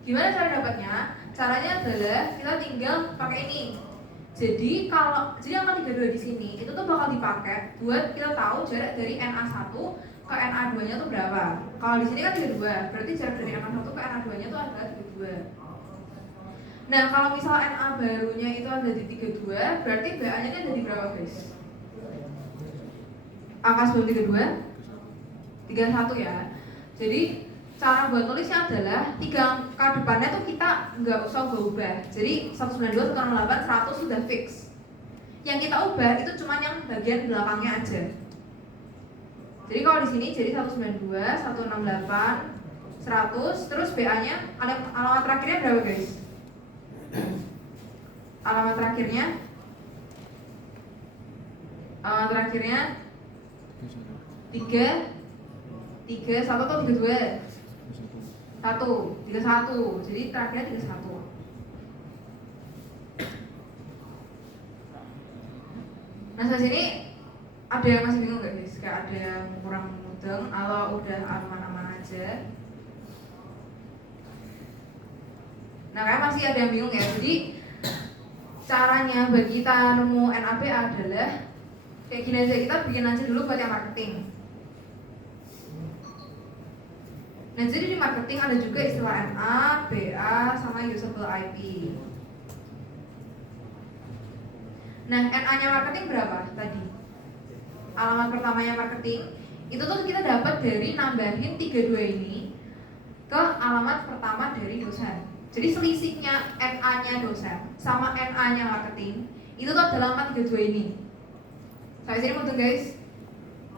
gimana cara dapatnya? Caranya adalah kita tinggal pakai ini. Jadi angka 32 di sini itu tuh bakal dipakai buat kita tahu jarak dari NA1 ke NA2-nya tuh berapa. Kalau di sini kan 32, berarti jarak dari NA1 ke NA2-nya tuh adalah 32. Nah, kalau misal NA barunya itu ada di 32, berarti BA-nya itu ada di berapa, guys? Angka sebelum 32? 31 ya. Jadi cara buat tulisnya adalah 3 angka depannya tuh kita nggak usah ubah. Jadi 192, 168, 100 sudah fix. Yang kita ubah itu cuma yang bagian belakangnya aja. Jadi kalau di sini jadi 192, 168, 100, terus BA-nya alamat terakhirnya berapa, guys? Alamat terakhirnya 3 1 atau 32? 31. Jadi terakhirnya 31. Nah, sampai sini ada yang masih bingung gak guys? Kayak ada yang kurang mudeng atau udah aman-aman aja? Nah, kayak masih ada yang bingung ya. Jadi caranya bagi kita nemu NABA adalah kayak gini aja, kita bikin aja dulu buat yang marketing. Nah, jadi di marketing ada juga istilah NA, BA, sama usable IP. Nah, NA-nya marketing berapa tadi? Alamat pertamanya marketing itu tuh kita dapat dari nambahin 32 ini ke alamat pertama dari dosen. Jadi selisihnya NA-nya dosen sama NA-nya marketing itu tuh adalah alamat 32 ini. Sampai sini mudah guys?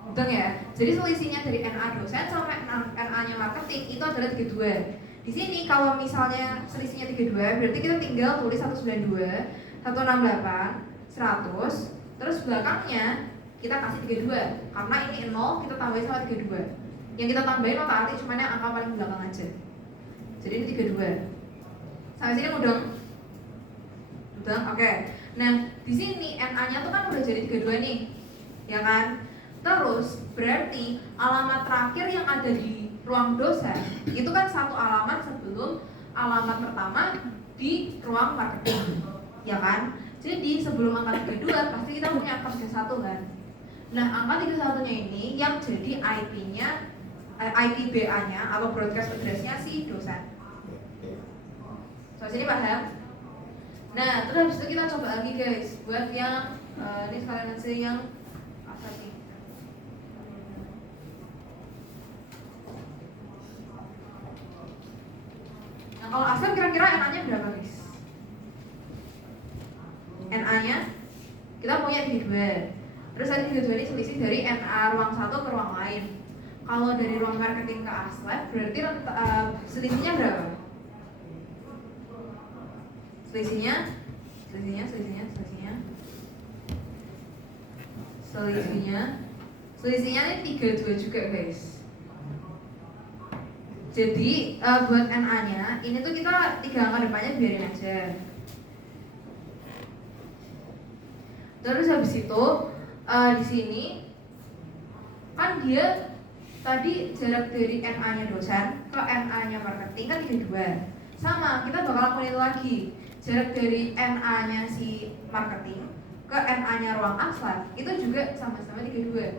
Mudah ya? Jadi selisihnya dari NA dosen sama NA-nya marketing itu adalah 32. Di sini kalau misalnya selisihnya 32, berarti kita tinggal tulis 192, 168, 100, terus belakangnya kita kasih 32. Karena ini 0, kita tambahin sama 32. Yang kita tambahin otak arti cuma yang angka paling belakang aja. Jadi ini 32. Sampai sini mudah? Mudah? Oke. Nah, di sini NA-nya tuh kan udah jadi 32 nih. Ya kan? Terus berarti alamat terakhir yang ada di ruang dosen itu kan satu alamat sebelum alamat pertama di ruang marketing. Ya kan? Jadi sebelum angka 32 pasti kita punya angka 31 kan. Nah, angka 31-nya ini yang jadi IP-nya IP BA-nya atau broadcast address-nya si dosen. So, sini paham? Nah, terus habis itu kita coba lagi guys buat yang ini sekalian aja yang apa sih? Kalau ASLab kira-kira NA-nya berapa guys? NA-nya kita punya 32. Terus tadi 32 ini selisih dari NA ruang 1 ke ruang lain. Kalau dari ruang marketing ke ASLab berarti selisihnya berapa? Selisihnya ini 32 juga guys. Jadi buat NA-nya ini tuh kita 3 angka depannya biarin aja. Terus habis itu di sini kan dia tadi jarak dari NA-nya dosen ke NA-nya marketing kan 32. Sama, kita bakal lakukan itu lagi. Jarak dari NA-nya si marketing ke NA-nya ruang ASLab itu juga sama-sama 32.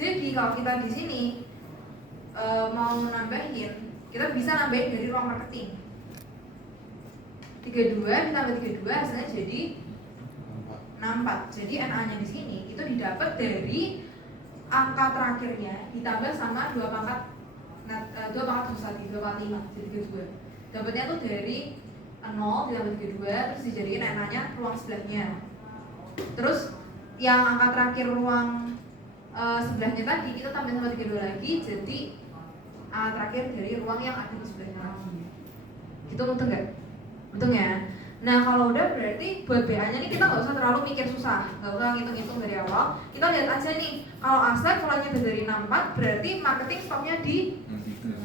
Jadi kalau kita di sini mau nambahin, kita bisa nambahin dari ruang marketing. 32 ditambah 32 hasilnya jadi 64. Jadi NA-nya di sini itu didapat dari angka terakhirnya ditambah sama 2 pangkat 2 pangkat 2 kali 5 jadi 32. Dapatnya tuh dari 0 ditambah 32 terus dijadiin NA-nya ruang sebelahnya. Terus yang angka terakhir ruang sebelahnya tadi kita tambah sama 32 lagi jadi angka terakhir dari ruang yang ada di sebelahnya lagi. Gitu betul nggak? Betul ya? Nah kalau udah berarti buat BA-nya nih kita nggak usah terlalu mikir susah, nggak usah ngitung-ngitung dari awal. Kita lihat aja nih, kalau ASLab mulainya dari 64 berarti marketing stopnya di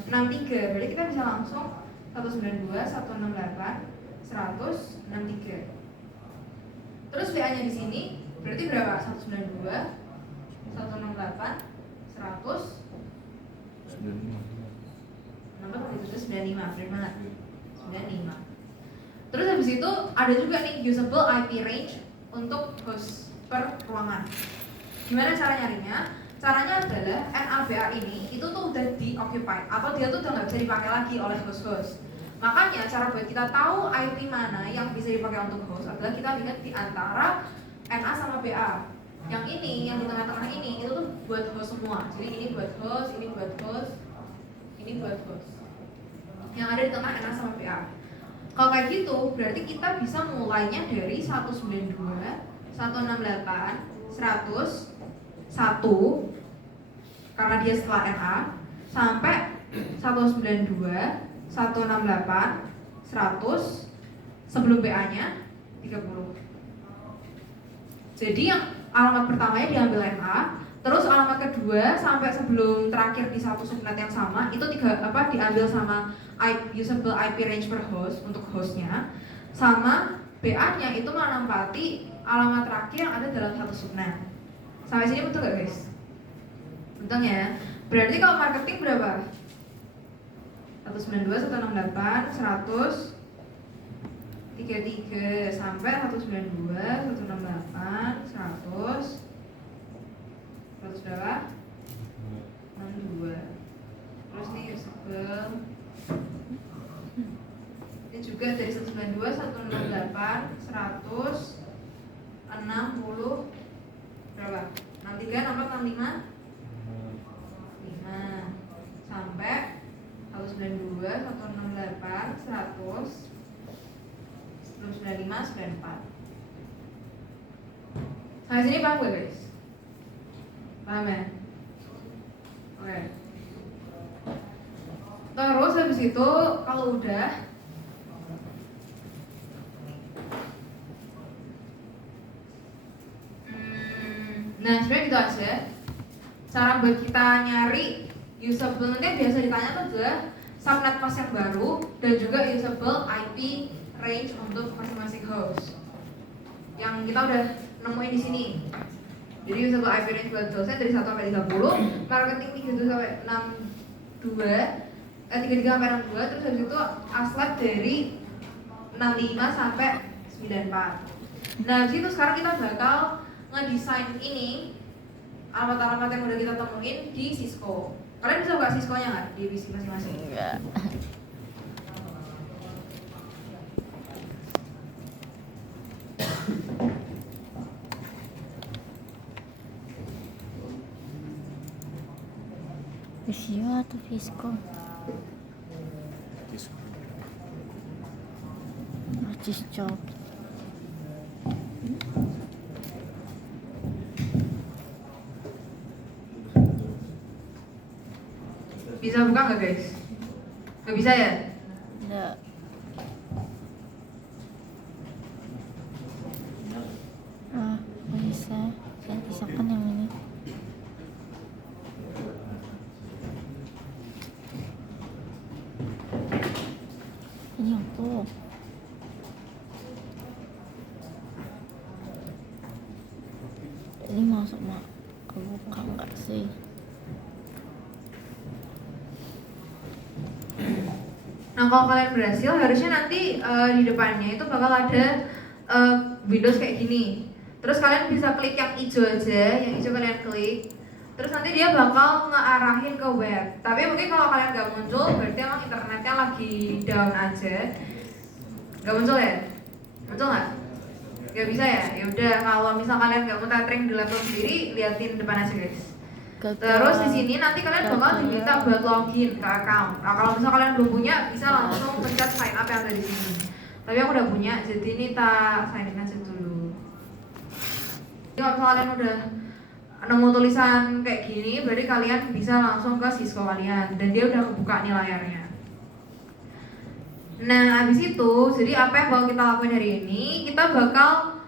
63. Berarti kita bisa langsung 192, 168, 100, 63. Terus BA-nya di sini berarti berapa? 192, 168, 100, 95, benar banget. 95. Terus habis itu ada juga nih usable IP range untuk host per ruangan. Gimana cara nyarinya? Caranya adalah NABA ini itu tuh udah di occupied atau dia tuh udah nggak bisa dipakai lagi oleh host-host. Makanya cara buat kita tahu IP mana yang bisa dipakai untuk host adalah kita lihat di antara NA sama BA. Yang ini, yang di tengah-tengah ini itu tuh buat host semua. Jadi ini buat host, ini buat host, ini buat host. Yang ada di tengah NA sama BA. Kalau kayak gitu, berarti kita bisa mulainya dari 192, 168, 100, 1 karena dia setelah NA sampai 192, 168, 100 sebelum BA-nya 30. Jadi yang alamat pertamanya diambil NA, terus alamat kedua sampai sebelum terakhir di satu subnet yang sama itu diambil sama usable IP range per host untuk hostnya, sama BA-nya itu menempati alamat terakhir yang ada dalam satu subnet. Sampai sini betul gak guys? Betul ya? Berarti kalau marketing berapa? 192, 168, 100, 33 sampai 192, 168, 100 berapa? 62. Terus nih usable ini juga dari 192, 168, 100, 60 berapa? 63, 64, 65 5 sampai 192, 168, 100 95, 94. Sampai sini paham gak guys? Paham ya? Oke. Terus habis itu kalau udah nah sebenarnya gitu aja. Cara buat kita nyari usable nanti biasa ditanya tuh adalah subnet pas yang baru dan juga usable IP range untuk masing-masing host. Yang kita udah nemuin di sini. Jadi usable IP range buat dosen dari 1 sampai 30, marketing 37 sampai 62, 33 sampai 62, terus habis itu ASLab dari 65 sampai 94. Nah, di situ sekarang kita bakal ngedesain ini alamat-alamat yang udah kita temuin di Cisco. Kalian bisa buka Cisco-nya nggak di PC masing-masing? Enggak. Visio atau Visco? Najis job. Bisa buka nggak guys? Nggak bisa ya? Enggak. Ah, bisa. Saya pisahkan yang ini. Ini apa? Ini masuk mak kebuka enggak sih? Nah kalau kalian berhasil harusnya nanti di depannya itu bakal ada Windows kayak gini. Terus kalian bisa klik yang hijau aja, yang hijau kalian klik. Terus nanti dia bakal ngearahin ke web. Tapi mungkin kalau kalian nggak muncul, berarti emang internetnya lagi down aja. Nggak muncul ya? Muncul nggak? Nggak bisa ya? Ya udah, kalau misal kalian nggak mau tethering di laptop sendiri, liatin depan aja guys. Terus di sini nanti kalian bakal diminta buat login ke account. Nah, kalau misal kalian belum punya, bisa langsung pencet sign up yang ada di sini. Tapi aku udah punya, jadi ini tak sign in aja dulu. Jadi kalau misal kalian udah nemu tulisan kayak gini, berarti kalian bisa langsung ke Cisco kalian dan dia udah kebuka nih layarnya. Nah, habis itu, jadi apa yang bakal kita lakuin hari ini? Kita bakal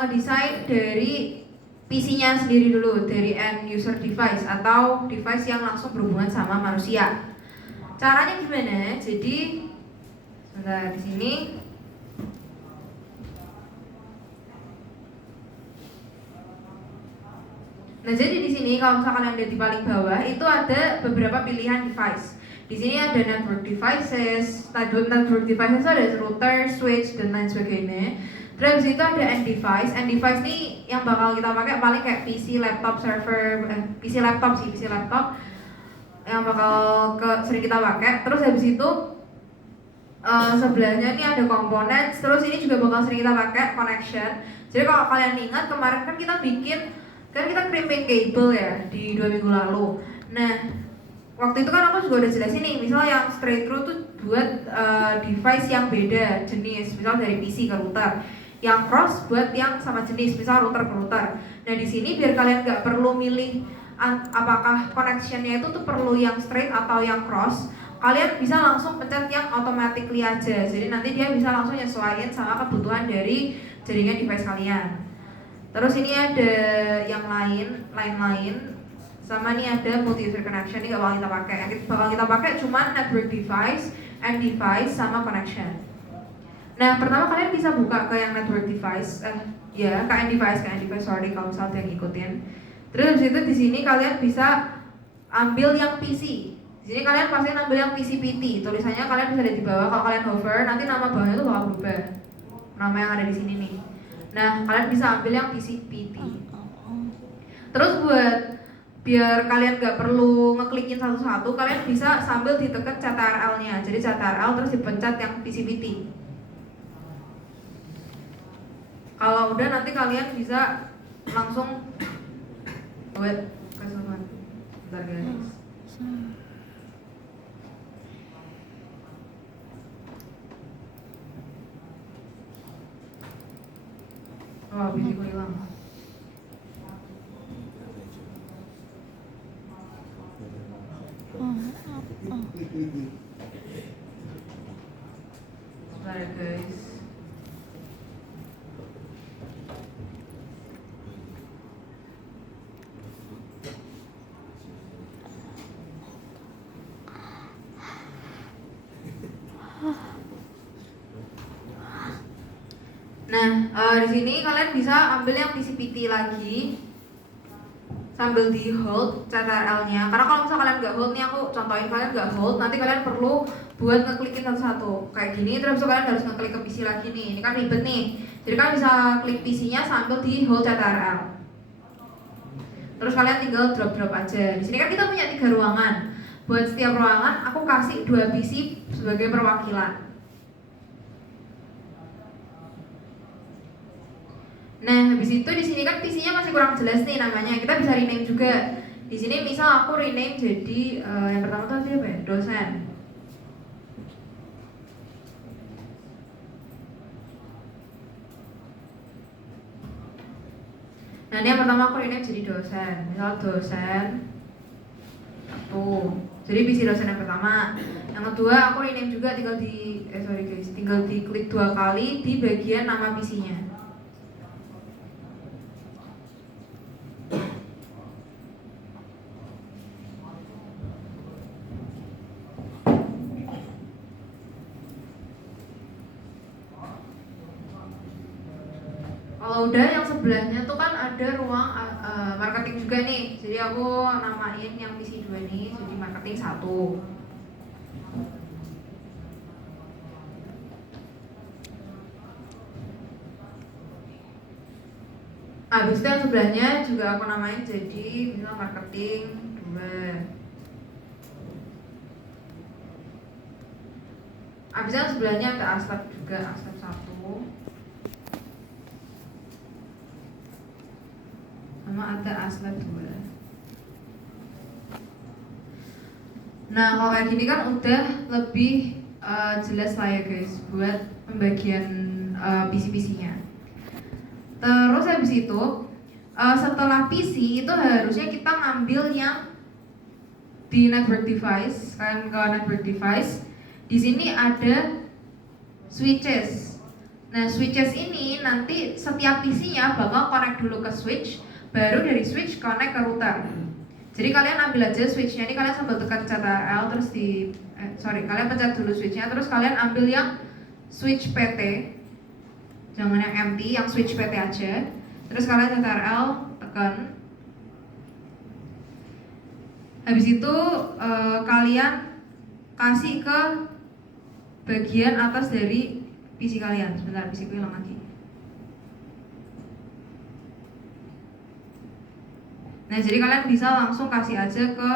ngedesain dari PC-nya sendiri dulu, dari end user device atau device yang langsung berhubungan sama manusia. Caranya gimana? Jadi, sebentar di sini. Nah, jadi di sini kalau misalkan kalian lihat di paling bawah itu ada beberapa pilihan device. Di sini ada network devices, network devices ada router, switch dan lain sebagainya. Terus itu ada end device. End device ini yang bakal kita pakai paling kayak PC, laptop, server, PC laptop sih, PC laptop yang bakal sering kita pakai. Terus habis itu sebelahnya ini ada komponen. Terus ini juga bakal sering kita pakai connection. Jadi kalau kalian ingat kemarin kan kita crimping cable ya di 2 minggu lalu. Nah, waktu itu kan aku juga udah jelasin nih, misalnya yang straight through tuh buat device yang beda jenis, misal dari PC ke router. Yang cross buat yang sama jenis, misal router ke router. Nah di sini biar kalian nggak perlu milih apakah connectionnya itu tuh perlu yang straight atau yang cross, kalian bisa langsung pencet yang automatically aja. Jadi nanti dia bisa langsung nyesuaiin sama kebutuhan dari jaringan device kalian. Terus ini ada yang lain, sama nih ada multi user connection. Ini gak bakal kita pakai. Yang bakal kita pakai cuma network device, end device, sama connection. Nah pertama kalian bisa buka ke yang network device, ke end device, sorry kalau misalnya yang ngikutin. Terus habis itu di sini kalian bisa ambil yang PC. Di sini kalian pasti ambil yang PC PT. Tulisannya kalian bisa lihat di bawah. Kalau kalian hover, nanti nama bawahnya itu bakal berubah. Nama yang ada di sini nih. Nah, kalian bisa ambil yang PC PT. Terus biar kalian gak perlu ngeklikin satu-satu, kalian bisa sambil ditekan CTRL-nya. Jadi CTRL terus dipencet yang PC PT. Kalau udah nanti kalian bisa langsung buat kesemuan. Bentar guys. Oh, bijiku hilang. Bentar ya guys. Nah, di sini kalian bisa ambil yang PCPT lagi sambil di hold CTRL-nya. Karena kalau misalnya kalian nggak hold nih, aku contohin kalian nggak hold, nanti kalian perlu buat ngeklikin satu-satu kayak gini. Terus kalian harus ngeklik ke PC lagi nih. Ini kan ribet nih. Jadi kalian bisa klik PC-nya sambil di hold CTRL. Terus kalian tinggal drop aja. Di sini kan kita punya 3 ruangan. Buat setiap ruangan aku kasih 2 PC sebagai perwakilan. Nah, habis itu di sini kan PC-nya masih kurang jelas nih namanya. Kita bisa rename juga. Di sini misal aku rename jadi yang pertama tuh apa ya? Dosen. Nah ini yang pertama aku rename jadi dosen. Misal dosen satu. Jadi PC dosen yang pertama. Yang kedua aku rename juga tinggal tinggal diklik 2 kali di bagian nama PC-nya. Kalau udah yang sebelahnya tuh kan ada ruang marketing juga nih. Jadi aku namain yang PC 2 nih jadi marketing 1. Habis itu yang sebelahnya juga aku namain jadi misal marketing 2. Habis itu yang sebelahnya ada aslab juga, aslab 1. Sama ada aslab 2. Nah kalau kayak gini kan udah lebih jelas lah ya guys buat pembagian PC-PC-nya. Terus habis itu setelah PC itu harusnya kita ngambil yang di network device. Kalian ke network device. Di sini ada switches. Nah switches ini nanti setiap PC-nya bakal connect dulu ke switch, baru dari switch connect ke router. Jadi kalian ambil aja switchnya ini, kalian sambil tekan Ctrl terus kalian pencet dulu switchnya, terus kalian ambil yang switch PT, jangan yang empty, yang switch PT aja. Terus kalian Ctrl tekan. Habis itu kalian kasih ke bagian atas dari PC kalian. Sebentar, PC ku hilang lagi. Nah jadi kalian bisa langsung kasih aja ke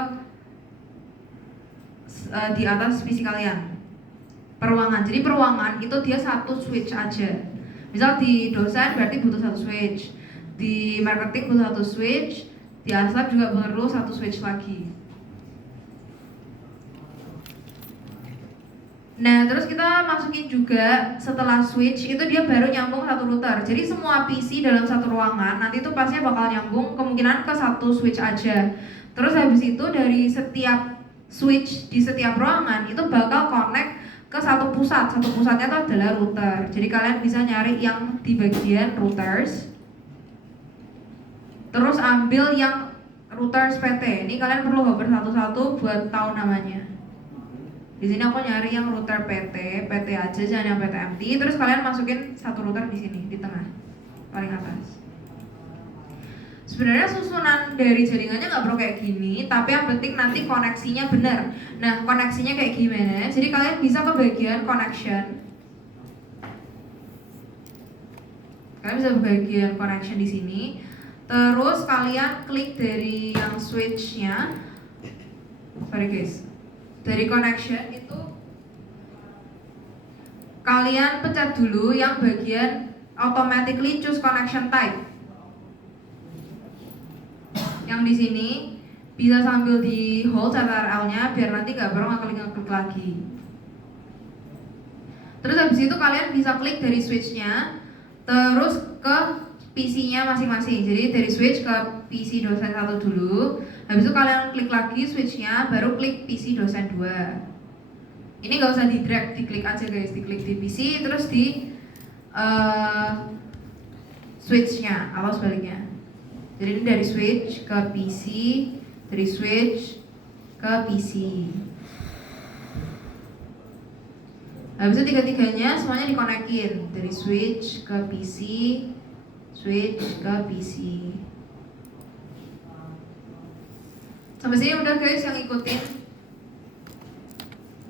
di atas PC kalian. Peruangan, jadi peruangan itu dia satu switch aja. Misal di dosen berarti butuh satu switch, di marketing butuh satu switch, di aslab juga perlu satu switch lagi. Nah terus kita masukin juga setelah switch itu dia baru nyambung satu router. Jadi semua PC dalam satu ruangan nanti itu pastinya bakal nyambung kemungkinan ke satu switch aja. Terus habis itu dari setiap switch di setiap ruangan itu bakal connect ke satu pusat. Satu pusatnya itu adalah router. Jadi kalian bisa nyari yang di bagian routers. Terus ambil yang routers PT. Ini kalian perlu hover satu-satu buat tahu namanya. Di sini aku nyari yang router PT aja, jangan yang PTMT. Terus kalian masukin satu router di sini di tengah, paling atas. Sebenarnya susunan dari jaringannya nggak perlu kayak gini, tapi yang penting nanti koneksinya benar. Nah koneksinya kayak gimana? Jadi kalian bisa ke bagian connection. Kalian bisa ke bagian connection di sini. Terus kalian klik dari yang switchnya. Sorry guys. Dari connection itu kalian pencet dulu yang bagian automatically choose connection type. Yang di sini bisa sambil di hold Ctrl-nya biar nanti nggak perlu ngeklik lagi. Terus habis itu kalian bisa klik dari switchnya, terus ke PC-nya masing-masing. Jadi dari switch ke PC dosen 1 dulu. Habis itu kalian klik lagi switchnya, baru klik PC dosen 2. Ini nggak usah di drag, diklik aja guys, diklik di PC terus di switchnya atau sebaliknya. Jadi ini dari switch ke PC, dari switch ke PC. Habis itu tiga-tiganya semuanya dikonekin dari switch ke PC, switch ke PC. Sampai sini udah guys yang ikutin.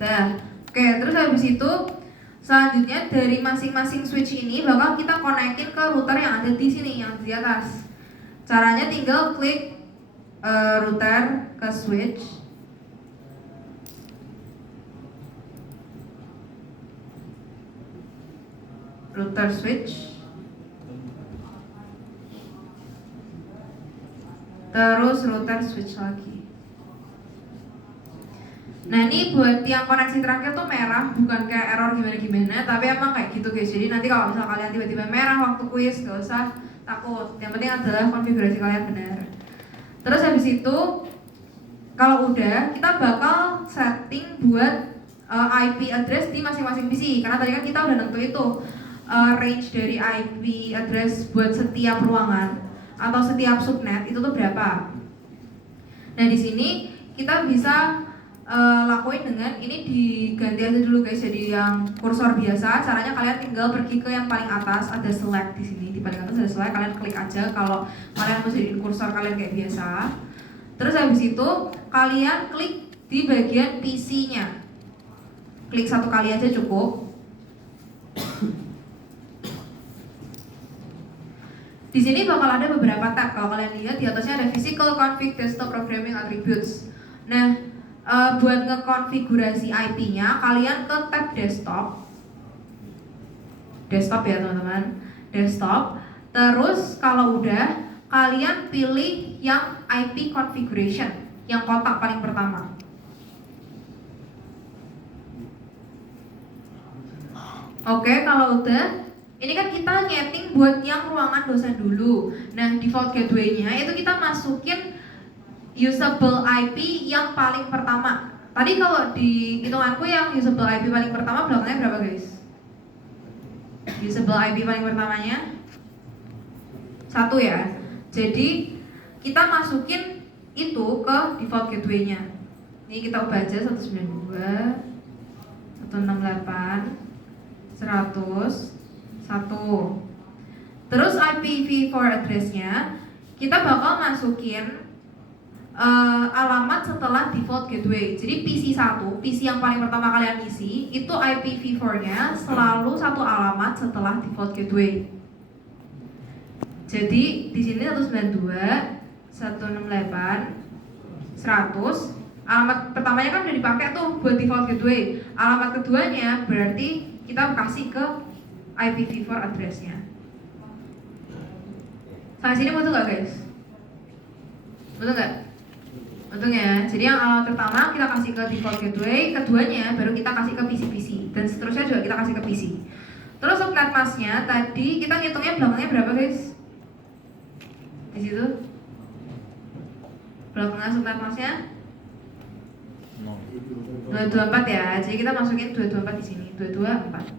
Dah. Oke, terus habis itu selanjutnya dari masing-masing switch ini bakal kita konekin ke router yang ada di sini, yang di atas. Caranya tinggal klik router ke switch. Router switch. terus router switch lagi. Nah ini buat yang koneksi terakhir tuh merah, bukan kayak error gimana-gimana, tapi emang kayak gitu guys. Jadi nanti kalau misal kalian tiba-tiba merah waktu kuis, gak usah takut. Yang penting adalah konfigurasi kalian benar. Terus habis itu, kalau udah, kita bakal setting buat IP address di masing-masing PC. Karena tadi kan kita udah nentuin tuh range dari IP address buat setiap ruangan atau setiap subnet itu tuh berapa. Nah di sini kita bisa lakuin dengan ini diganti aja dulu guys, jadi yang kursor biasa. Caranya kalian tinggal pergi ke yang paling atas, ada select di sini. Di paling atas ada select, kalian klik aja kalau kalian mau jadiin kursor kalian kayak biasa. Terus habis itu kalian klik di bagian PC-nya. Klik satu kali aja cukup. Di sini bakal ada beberapa tab. Kalau kalian lihat di atasnya ada physical config desktop programming attributes. Nah, buat ngekonfigurasi IP-nya, kalian ke tab desktop. Desktop ya teman-teman. Desktop. Terus kalau udah, kalian pilih yang IP configuration, yang kotak paling pertama. Oke, kalau udah, ini kan kita nyeting buat yang ruangan dosen dulu. Nah, default gateway-nya itu kita masukin usable IP yang paling pertama. Tadi kalau di hitunganku yang usable IP paling pertama belakangnya berapa guys? Usable IP paling pertamanya 1 ya. Jadi kita masukin itu ke default gateway-nya. Ini kita ubah aja 192 168 100 1. Terus IPv4 address-nya kita bakal masukin alamat setelah default gateway. Jadi PC1, PC yang paling pertama kalian isi, itu IPv4-nya selalu satu alamat setelah default gateway. Jadi di sini 192 168 100. Alamat pertamanya kan udah dipakai tuh buat default gateway. Alamat keduanya berarti kita kasih ke IPv4 address-nya. Sampai sini betul nggak guys? Betul nggak? Betul ya. Jadi yang alamat pertama kita kasih ke default gateway, keduanya baru kita kasih ke PC-PC, dan seterusnya juga kita kasih ke PC. Terus subnet mask-nya tadi kita ngitungnya belakangnya berapa guys? Di situ. Belakangnya subnet mask-nya 224 ya. Jadi kita masukin 224 di sini. 224.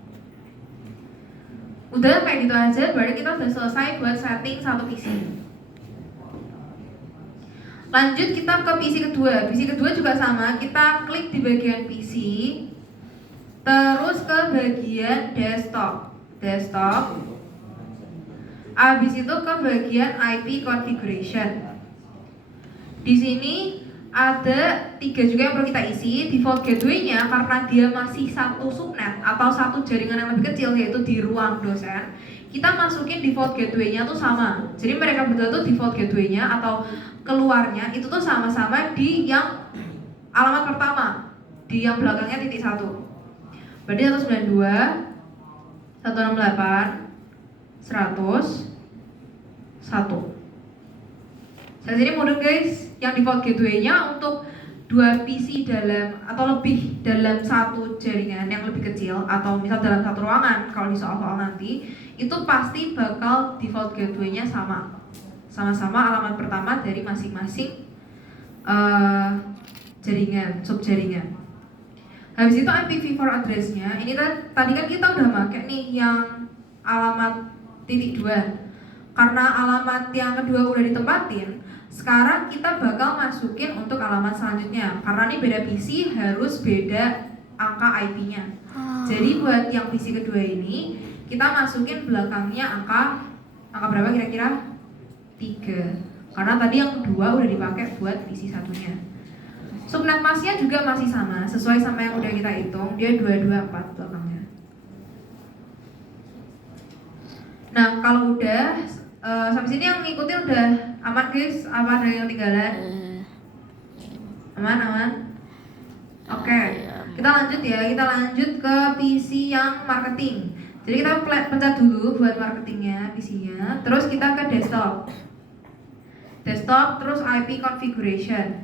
Udah kayak gitu aja, berarti kita udah selesai buat setting satu PC. Lanjut kita ke PC kedua. PC kedua juga sama, kita klik di bagian PC, terus ke bagian desktop. Desktop. Habis itu ke bagian IP configuration. Di sini ada 3 juga yang perlu kita isi. Default gateway-nya karena dia masih satu subnet atau satu jaringan yang lebih kecil, yaitu di ruang dosen, kita masukin default gateway-nya tuh sama. Jadi mereka berdua tuh default gateway-nya atau keluarnya itu tuh sama-sama di yang alamat pertama, di yang belakangnya titik 1. Berarti 192 168 100 1. Saya sini mode guys, yang default gateway-nya untuk 2 PC dalam atau lebih dalam satu jaringan yang lebih kecil, atau misal dalam satu ruangan. Kalau di soal-soal nanti itu pasti bakal default gateway-nya sama-sama alamat pertama dari masing-masing jaringan, subjaringan. Habis itu IPv4 address-nya, ini tadi kan kita udah pakai nih yang alamat titik 2. Karena alamat yang kedua udah ditempatin, sekarang kita bakal masukin untuk alamat selanjutnya. Karena ini beda PC, harus beda angka IP-nya. Jadi buat yang PC kedua ini, kita masukin belakangnya angka berapa kira-kira? 3. Karena tadi yang kedua udah dipakai buat PC satunya. Subnet mask-nya juga masih sama, sesuai sama yang udah kita hitung, dia 224 belakangnya. Nah kalau udah sampai sini yang ngikutin udah aman guys? Apa ada yang ketinggalan? Aman? Oke, kita lanjut ya. Kita lanjut ke PC yang marketing. Jadi kita pencet dulu buat marketingnya, PC-nya. Terus kita ke desktop. desktop, terus IP configuration.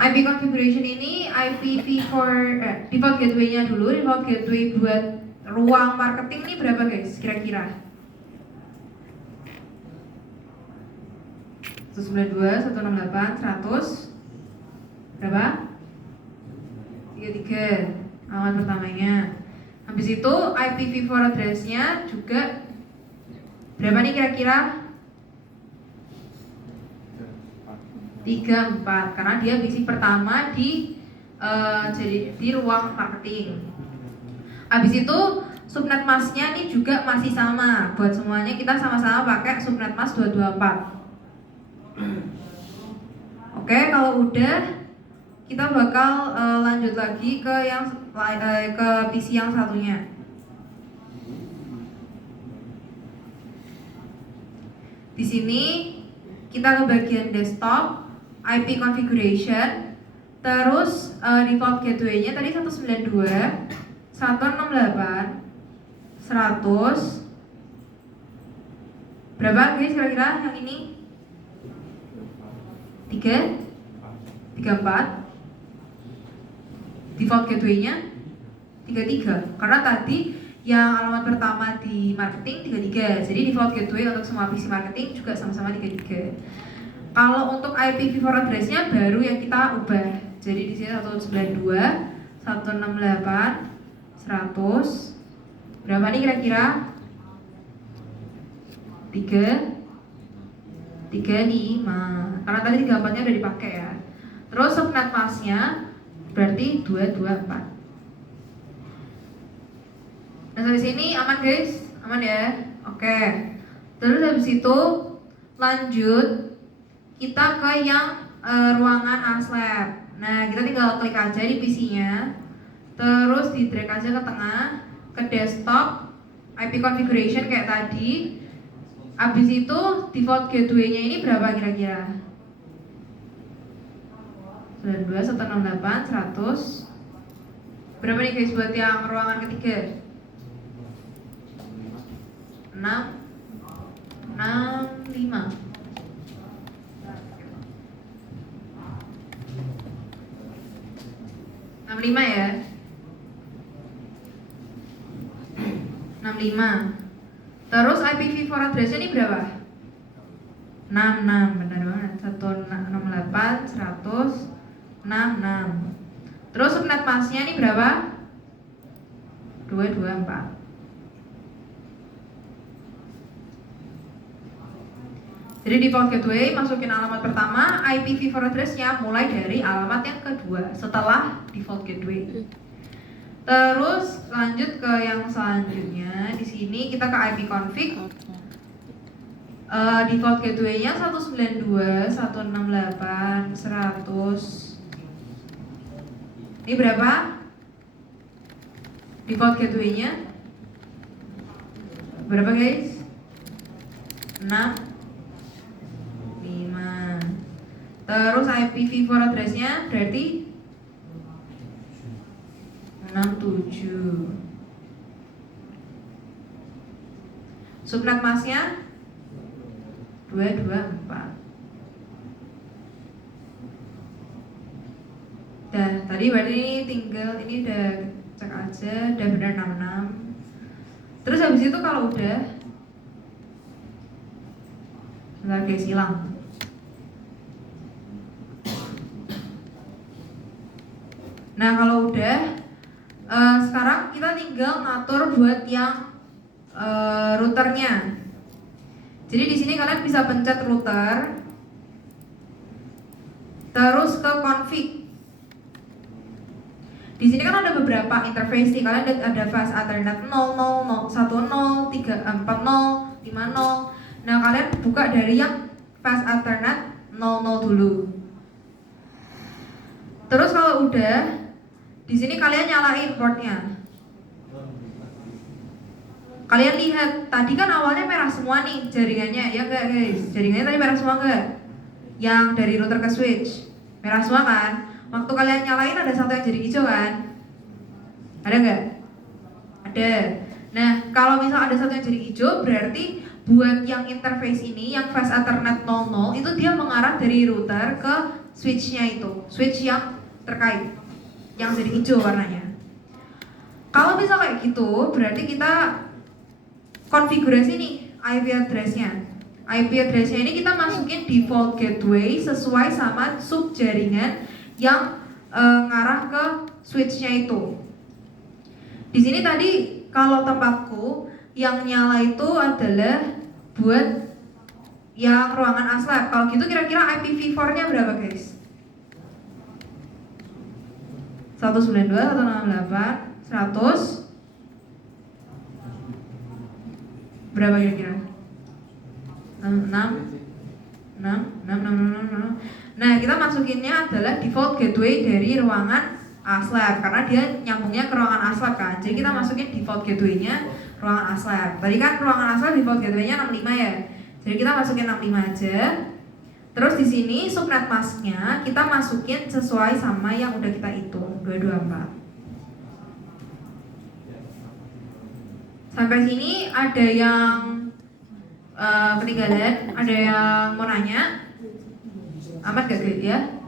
IP configuration ini IPv4 default gateway-nya dulu. Default gateway buat ruang marketing ini berapa guys? Kira-kira 192.168.100 berapa? 33 alamat pertamanya. Habis itu IPv4 address-nya juga berapa nih kira-kira? 34 karena dia bisi pertama jadi di ruang marketing. Habis itu subnet mask-nya ini juga masih sama. Buat semuanya kita sama-sama pakai subnet mask 224. Oke, kalau udah kita bakal lanjut lagi ke ke PC yang satunya. Di sini kita ke bagian desktop, IP configuration, terus default gateway-nya tadi 192.168.100 berapa guys kira-kira yang ini? 34 default gateway-nya 33 karena tadi yang alamat pertama di marketing 33, jadi default gateway untuk semua PC marketing juga sama-sama 33. Kalau untuk IPv4 address-nya baru yang kita ubah, jadi di sini 192.168.100 berapa nih kira-kira? 35 karena tadi 34-nya udah dipakai ya. Terus subnet mask-nya berarti 224. Nah sampai sini aman guys? Aman ya? Oke. Terus habis itu lanjut kita ke yang ruangan ASLab. Nah kita tinggal klik aja di PC-nya, terus di drag aja ke tengah, ke desktop, IP configuration kayak tadi. Habis itu default gateway-nya ini berapa kira-kira? 192.168.100 berapa nih guys buat yang ruangan ketiga? 65 ya. 65. Terus IPv4 address-nya ini berapa? 66, benar banget. 168.100.66. Terus subnet mask-nya ini berapa? 224. Jadi default gateway masukin alamat pertama, IPv4 address-nya mulai dari alamat yang kedua setelah default gateway. Terus lanjut ke yang selanjutnya. Di sini kita ke IP config. Default gateway-nya 192.168.100. Ini berapa? Default gateway-nya berapa guys? 65. Terus IPv4 address-nya berarti 67. Subnet mask-nya 224. Dah, tadi berarti ini tinggal ini udah cek aja, udah benar 66. Terus habis itu kalau udah bentar guys, hilang. Nah, kalau udah sekarang kita tinggal ngatur buat yang routernya. Jadi di sini kalian bisa pencet router, terus ke config. Di sini kan ada beberapa interface nih. Kalian ada fast Ethernet 00, 10, 340, 50. Nah, kalian buka dari yang fast Ethernet 00 dulu. Terus kalau udah di sini kalian nyalain portnya. Kalian lihat, tadi kan awalnya merah semua nih jaringannya, ya enggak guys? Jaringannya tadi merah semua enggak? Yang dari router ke switch, merah semua kan? Waktu kalian nyalain ada satu yang jadi hijau kan? Ada enggak? Ada. Nah, kalau misal ada satu yang jadi hijau berarti buat yang interface ini, yang fast Ethernet 00 itu dia mengarah dari router ke switch-nya itu, switch yang terkait, yang jadi hijau warnanya. Kalau bisa kayak gitu, berarti kita konfigurasi nih IP address-nya. IP address-nya ini kita masukin default gateway sesuai sama sub jaringan yang ngarah ke switch-nya itu. Di sini tadi kalau tempatku yang nyala itu adalah buat yang ruangan ASLab. Kalau gitu kira-kira IPv4-nya berapa guys? 192, 168, 100 berapa kira-kira? 6. Nah, kita masukinnya adalah default gateway dari ruangan ASLab karena dia nyambungnya ke ruangan ASLab kan. Jadi kita masukin default gateway-nya ruangan ASLab. Tadi kan ruangan ASLab default gateway-nya 65 ya. Jadi kita masukin 65 aja. Terus di sini subnet mask-nya kita masukin sesuai sama yang udah kita hitung 224. Sampai sini ada yang ketinggalan, ada yang mau nanya? Amat gak guys ya?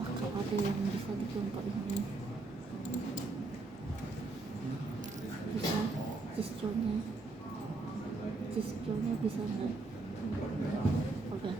Apakah ada yang bisa dicontoh ini? Bisa distro-nya bisa nggak? Oke.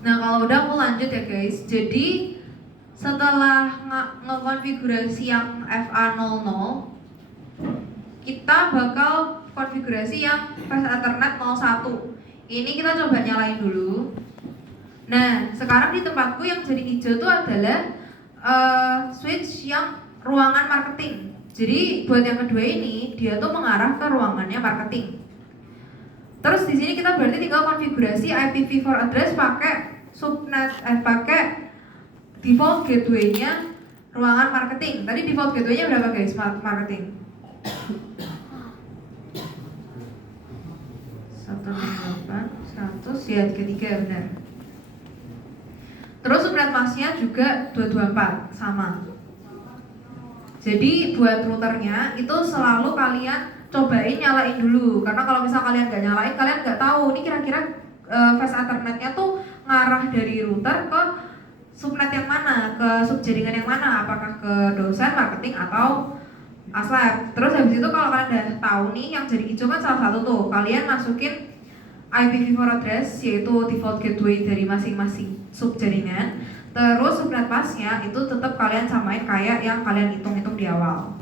Nah kalau udah aku lanjut ya guys. Jadi setelah ngekonfigurasi yang FA00, kita bakal konfigurasi yang fast Ethernet 01. Ini kita coba nyalain dulu. Nah sekarang di tempatku yang jadi hijau itu adalah switch yang ruangan marketing. Jadi buat yang kedua ini dia tuh mengarah ke ruangannya marketing. Terus di sini kita berarti tinggal konfigurasi IPv4 address pakai subnet pakai default gateway-nya ruangan marketing. Tadi default gateway-nya berapa guys? Marketing. 168, 100 ya, 33 benar. Terus subnet mask-nya juga 224 sama. Jadi buat routernya itu selalu kalian cobain nyalain dulu, karena kalau misal kalian nggak nyalain, kalian nggak tahu ini kira-kira fast Ethernet-nya tuh ngarah dari router ke subnet yang mana, ke subjaringan yang mana, apakah ke dosen, marketing, atau ASLab. Terus habis itu kalau kalian udah tahu nih yang jadi hijau kan salah satu tuh, kalian masukin IPv4 address yaitu default gateway dari masing-masing subjaringan. Terus subnet mask-nya itu tetap kalian samain kayak yang kalian hitung-hitung di awal.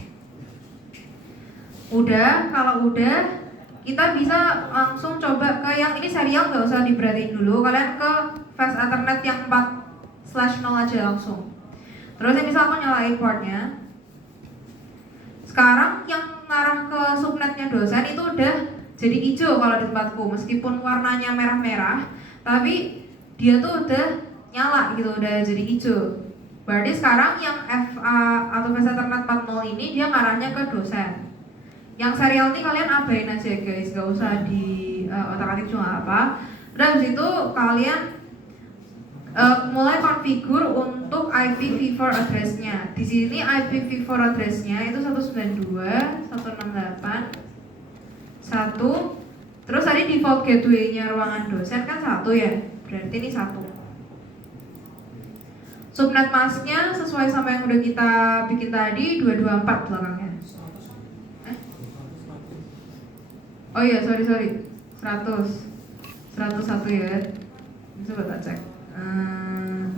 Udah, kalau udah kita bisa langsung coba ke yang ini serial, nggak usah diperhatiin dulu. Kalian ke fast Ethernet yang 4/0 aja langsung. Terus yang bisa aku nyalain portnya. Sekarang yang ngarah ke subnetnya dosen itu udah jadi hijau kalau di tempatku, meskipun warnanya merah-merah, tapi dia tuh udah nyala gitu, udah jadi hijau. Berarti sekarang yang FA atau fast Ethernet 4.0 ini dia ngarahnya ke dosen. Yang serial ini kalian abain aja guys, gak usah di otak-atik cuma apa. Terus itu kalian mulai konfigur untuk IPv4 address-nya. Di sini IPv4 address-nya itu 192, 168, 1, Terus tadi default gateway-nya ruangan dosen kan 1 ya, berarti ini 1. Subnet masknya sesuai sama yang udah kita bikin tadi 224 belakangnya. Oh iya, sorry 100 101 ya. Coba tak cek.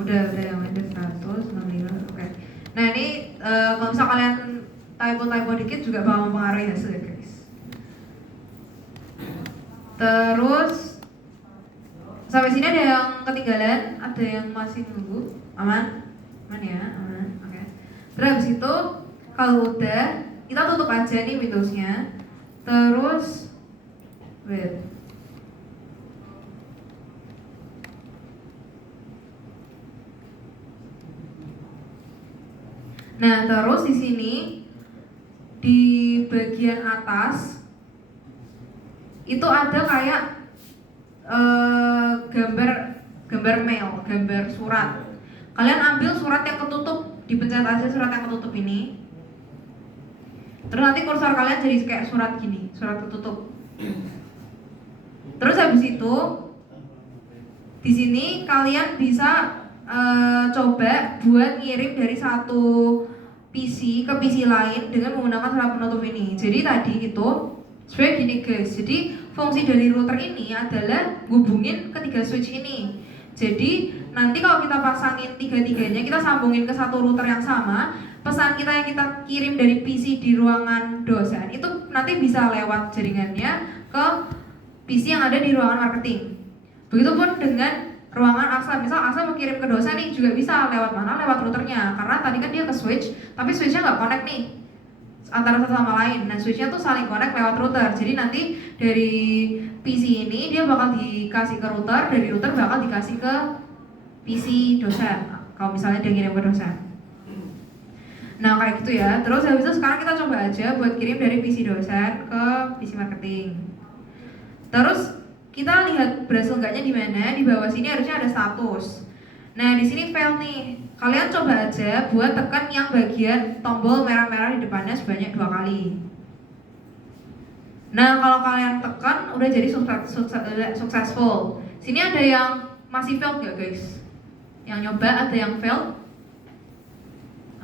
Udah yang lain 100 65. Oke. Nah ini kalau misal kalian typo dikit juga bakal mempengaruhi hasil ya guys. Terus sampai sini ada yang ketinggalan, ada yang masih nunggu? Aman? Aman ya? Aman. Oke. Terus habis itu kalau udah kita tutup aja nih Windowsnya. Terus wait. Nah, terus di sini di bagian atas itu ada kayak gambar mail, gambar surat. Kalian ambil surat yang ketutup, dipencet aja surat yang ketutup ini. Terus nanti kursor kalian jadi kayak surat gini, surat ketutup. Terus habis itu di sini kalian bisa coba buat ngirim dari satu PC ke PC lain dengan menggunakan surat penutup ini. Jadi tadi itu sebenarnya gini guys. Jadi fungsi dari router ini adalah hubungin ketiga switch ini. Jadi nanti kalau kita pasangin tiga-tiganya, kita sambungin ke satu router yang sama, pesan kita yang kita kirim dari PC di ruangan dosen itu nanti bisa lewat jaringannya ke PC yang ada di ruangan marketing. Begitupun dengan ruangan ASLab, misal ASLab mau kirim ke dosen nih juga bisa lewat mana? Lewat routernya, karena tadi kan dia ke switch, tapi switchnya nggak connect nih antara satu sama lain. Nah switchnya tuh saling connect lewat router. Jadi nanti dari PC ini dia bakal dikasih ke router, dari router bakal dikasih ke PC dosen. Kalau misalnya dia kirim ke dosen. Nah kayak gitu ya. Terus habis itu sekarang kita coba aja buat kirim dari PC dosen ke PC marketing. Terus kita lihat berhasil enggaknya di mana? Di bawah sini harusnya ada status. Nah, di sini fail nih. Kalian coba aja buat tekan yang bagian tombol merah-merah di depannya sebanyak 2 kali. Nah, kalau kalian tekan udah jadi successful. Sini ada yang masih failed nggak guys? Yang nyoba ada yang failed?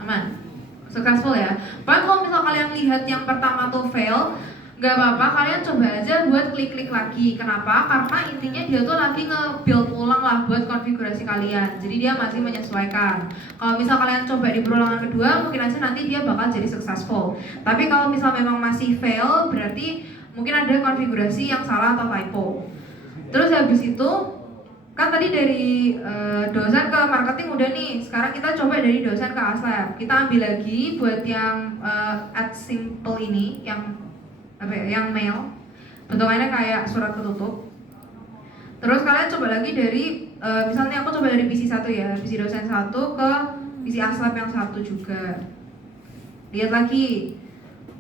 Aman? Successful ya. Pokoknya kalau misal kalian lihat yang pertama tuh fail, nggak apa-apa, kalian coba aja buat klik-klik lagi. Kenapa? Karena intinya dia tuh lagi nge-build ulang lah buat konfigurasi kalian. Jadi dia masih menyesuaikan. Kalau misal kalian coba di perulangan kedua, mungkin aja nanti dia bakal jadi successful. Tapi kalau misal memang masih fail, berarti mungkin ada konfigurasi yang salah atau typo. Terus habis itu, kan tadi dari dosen ke marketing udah nih. Sekarang kita coba dari dosen ke ASLab. Kita ambil lagi buat yang add simple ini, yang yang mail, bentukannya kayak surat ketutup. Terus kalian coba lagi dari misalnya aku coba dari PC 1 ya, PC dosen 1 ke PC ASLab yang 1 juga. Lihat lagi,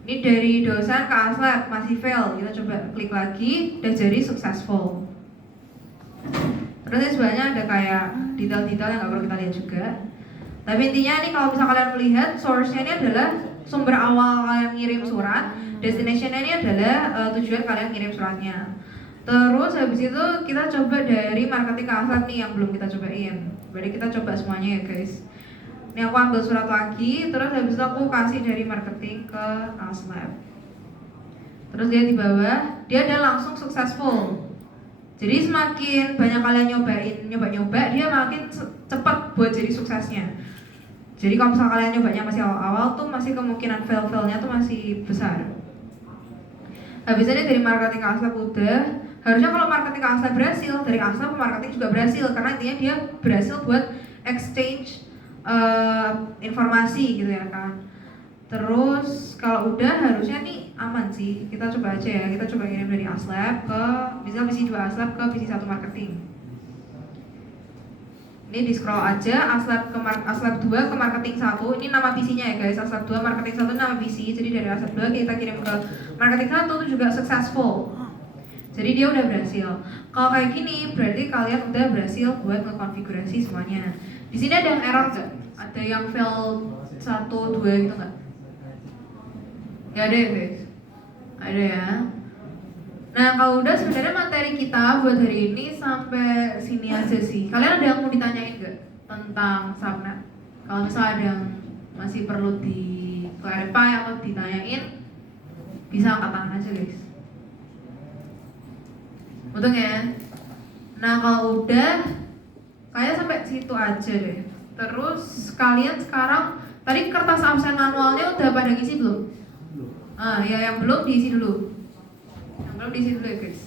ini dari dosen ke ASLab masih fail, kita coba klik lagi, udah jadi successful. Terus ini sebenarnya ada kayak detail-detail yang nggak perlu kita lihat juga. Tapi intinya nih kalau misalnya kalian melihat source-nya ini adalah sumber awal kalian ngirim surat, destination-nya ini adalah tujuan kalian kirim suratnya. Terus habis itu kita coba dari marketing ke ASLab nih yang belum kita cobain. Berarti kita coba semuanya ya guys. Ini aku ambil surat lagi, terus habis itu aku kasih dari marketing ke ASLab. Terus dia di bawah, dia ada langsung successful. Jadi semakin banyak kalian nyoba-nyoba, dia makin cepat buat jadi suksesnya. Jadi kalau misalnya kalian nyobanya masih awal-awal tuh masih kemungkinan fail-failnya tuh masih besar. Habis ini dari marketing ke ASLab udah. Harusnya kalau marketing ke ASLab berhasil, dari ASLab ke marketing juga berhasil. Karena intinya dia berhasil buat exchange informasi gitu ya kan. Terus kalau udah harusnya nih aman sih. Kita coba aja ya, kita coba kirim dari ASLab ke misalnya PC 2 ASLab ke PC 1 marketing. Ini di scroll aja, ASLab 2 ke marketing 1. Ini nama PC-nya ya guys, ASLab 2 marketing 1 nama PC. Jadi dari ASLab 2 kita kirim ke marketing 1 itu juga successful. Jadi dia udah berhasil. Kalau kayak gini berarti kalian udah berhasil buat ngekonfigurasi semuanya. Di sini ada yang error nggak? Ada yang fail 1, 2 gitu nggak? Gak ada ya guys? Ada ya. Nah kalau udah sebenarnya materi kita buat hari ini sampai sini aja sih. Kalian ada yang mau ditanyain nggak tentang subnet? Kalau misalnya ada yang masih perlu di clarify atau ditanyain, bisa angkat tangan aja guys. Untung ya. Nah kalau udah, kayak sampai situ aja deh. Terus kalian sekarang tadi kertas absen manualnya udah pada ngisi belum? Ah ya yang belum diisi dulu. Yang belum diisi dulu ya guys.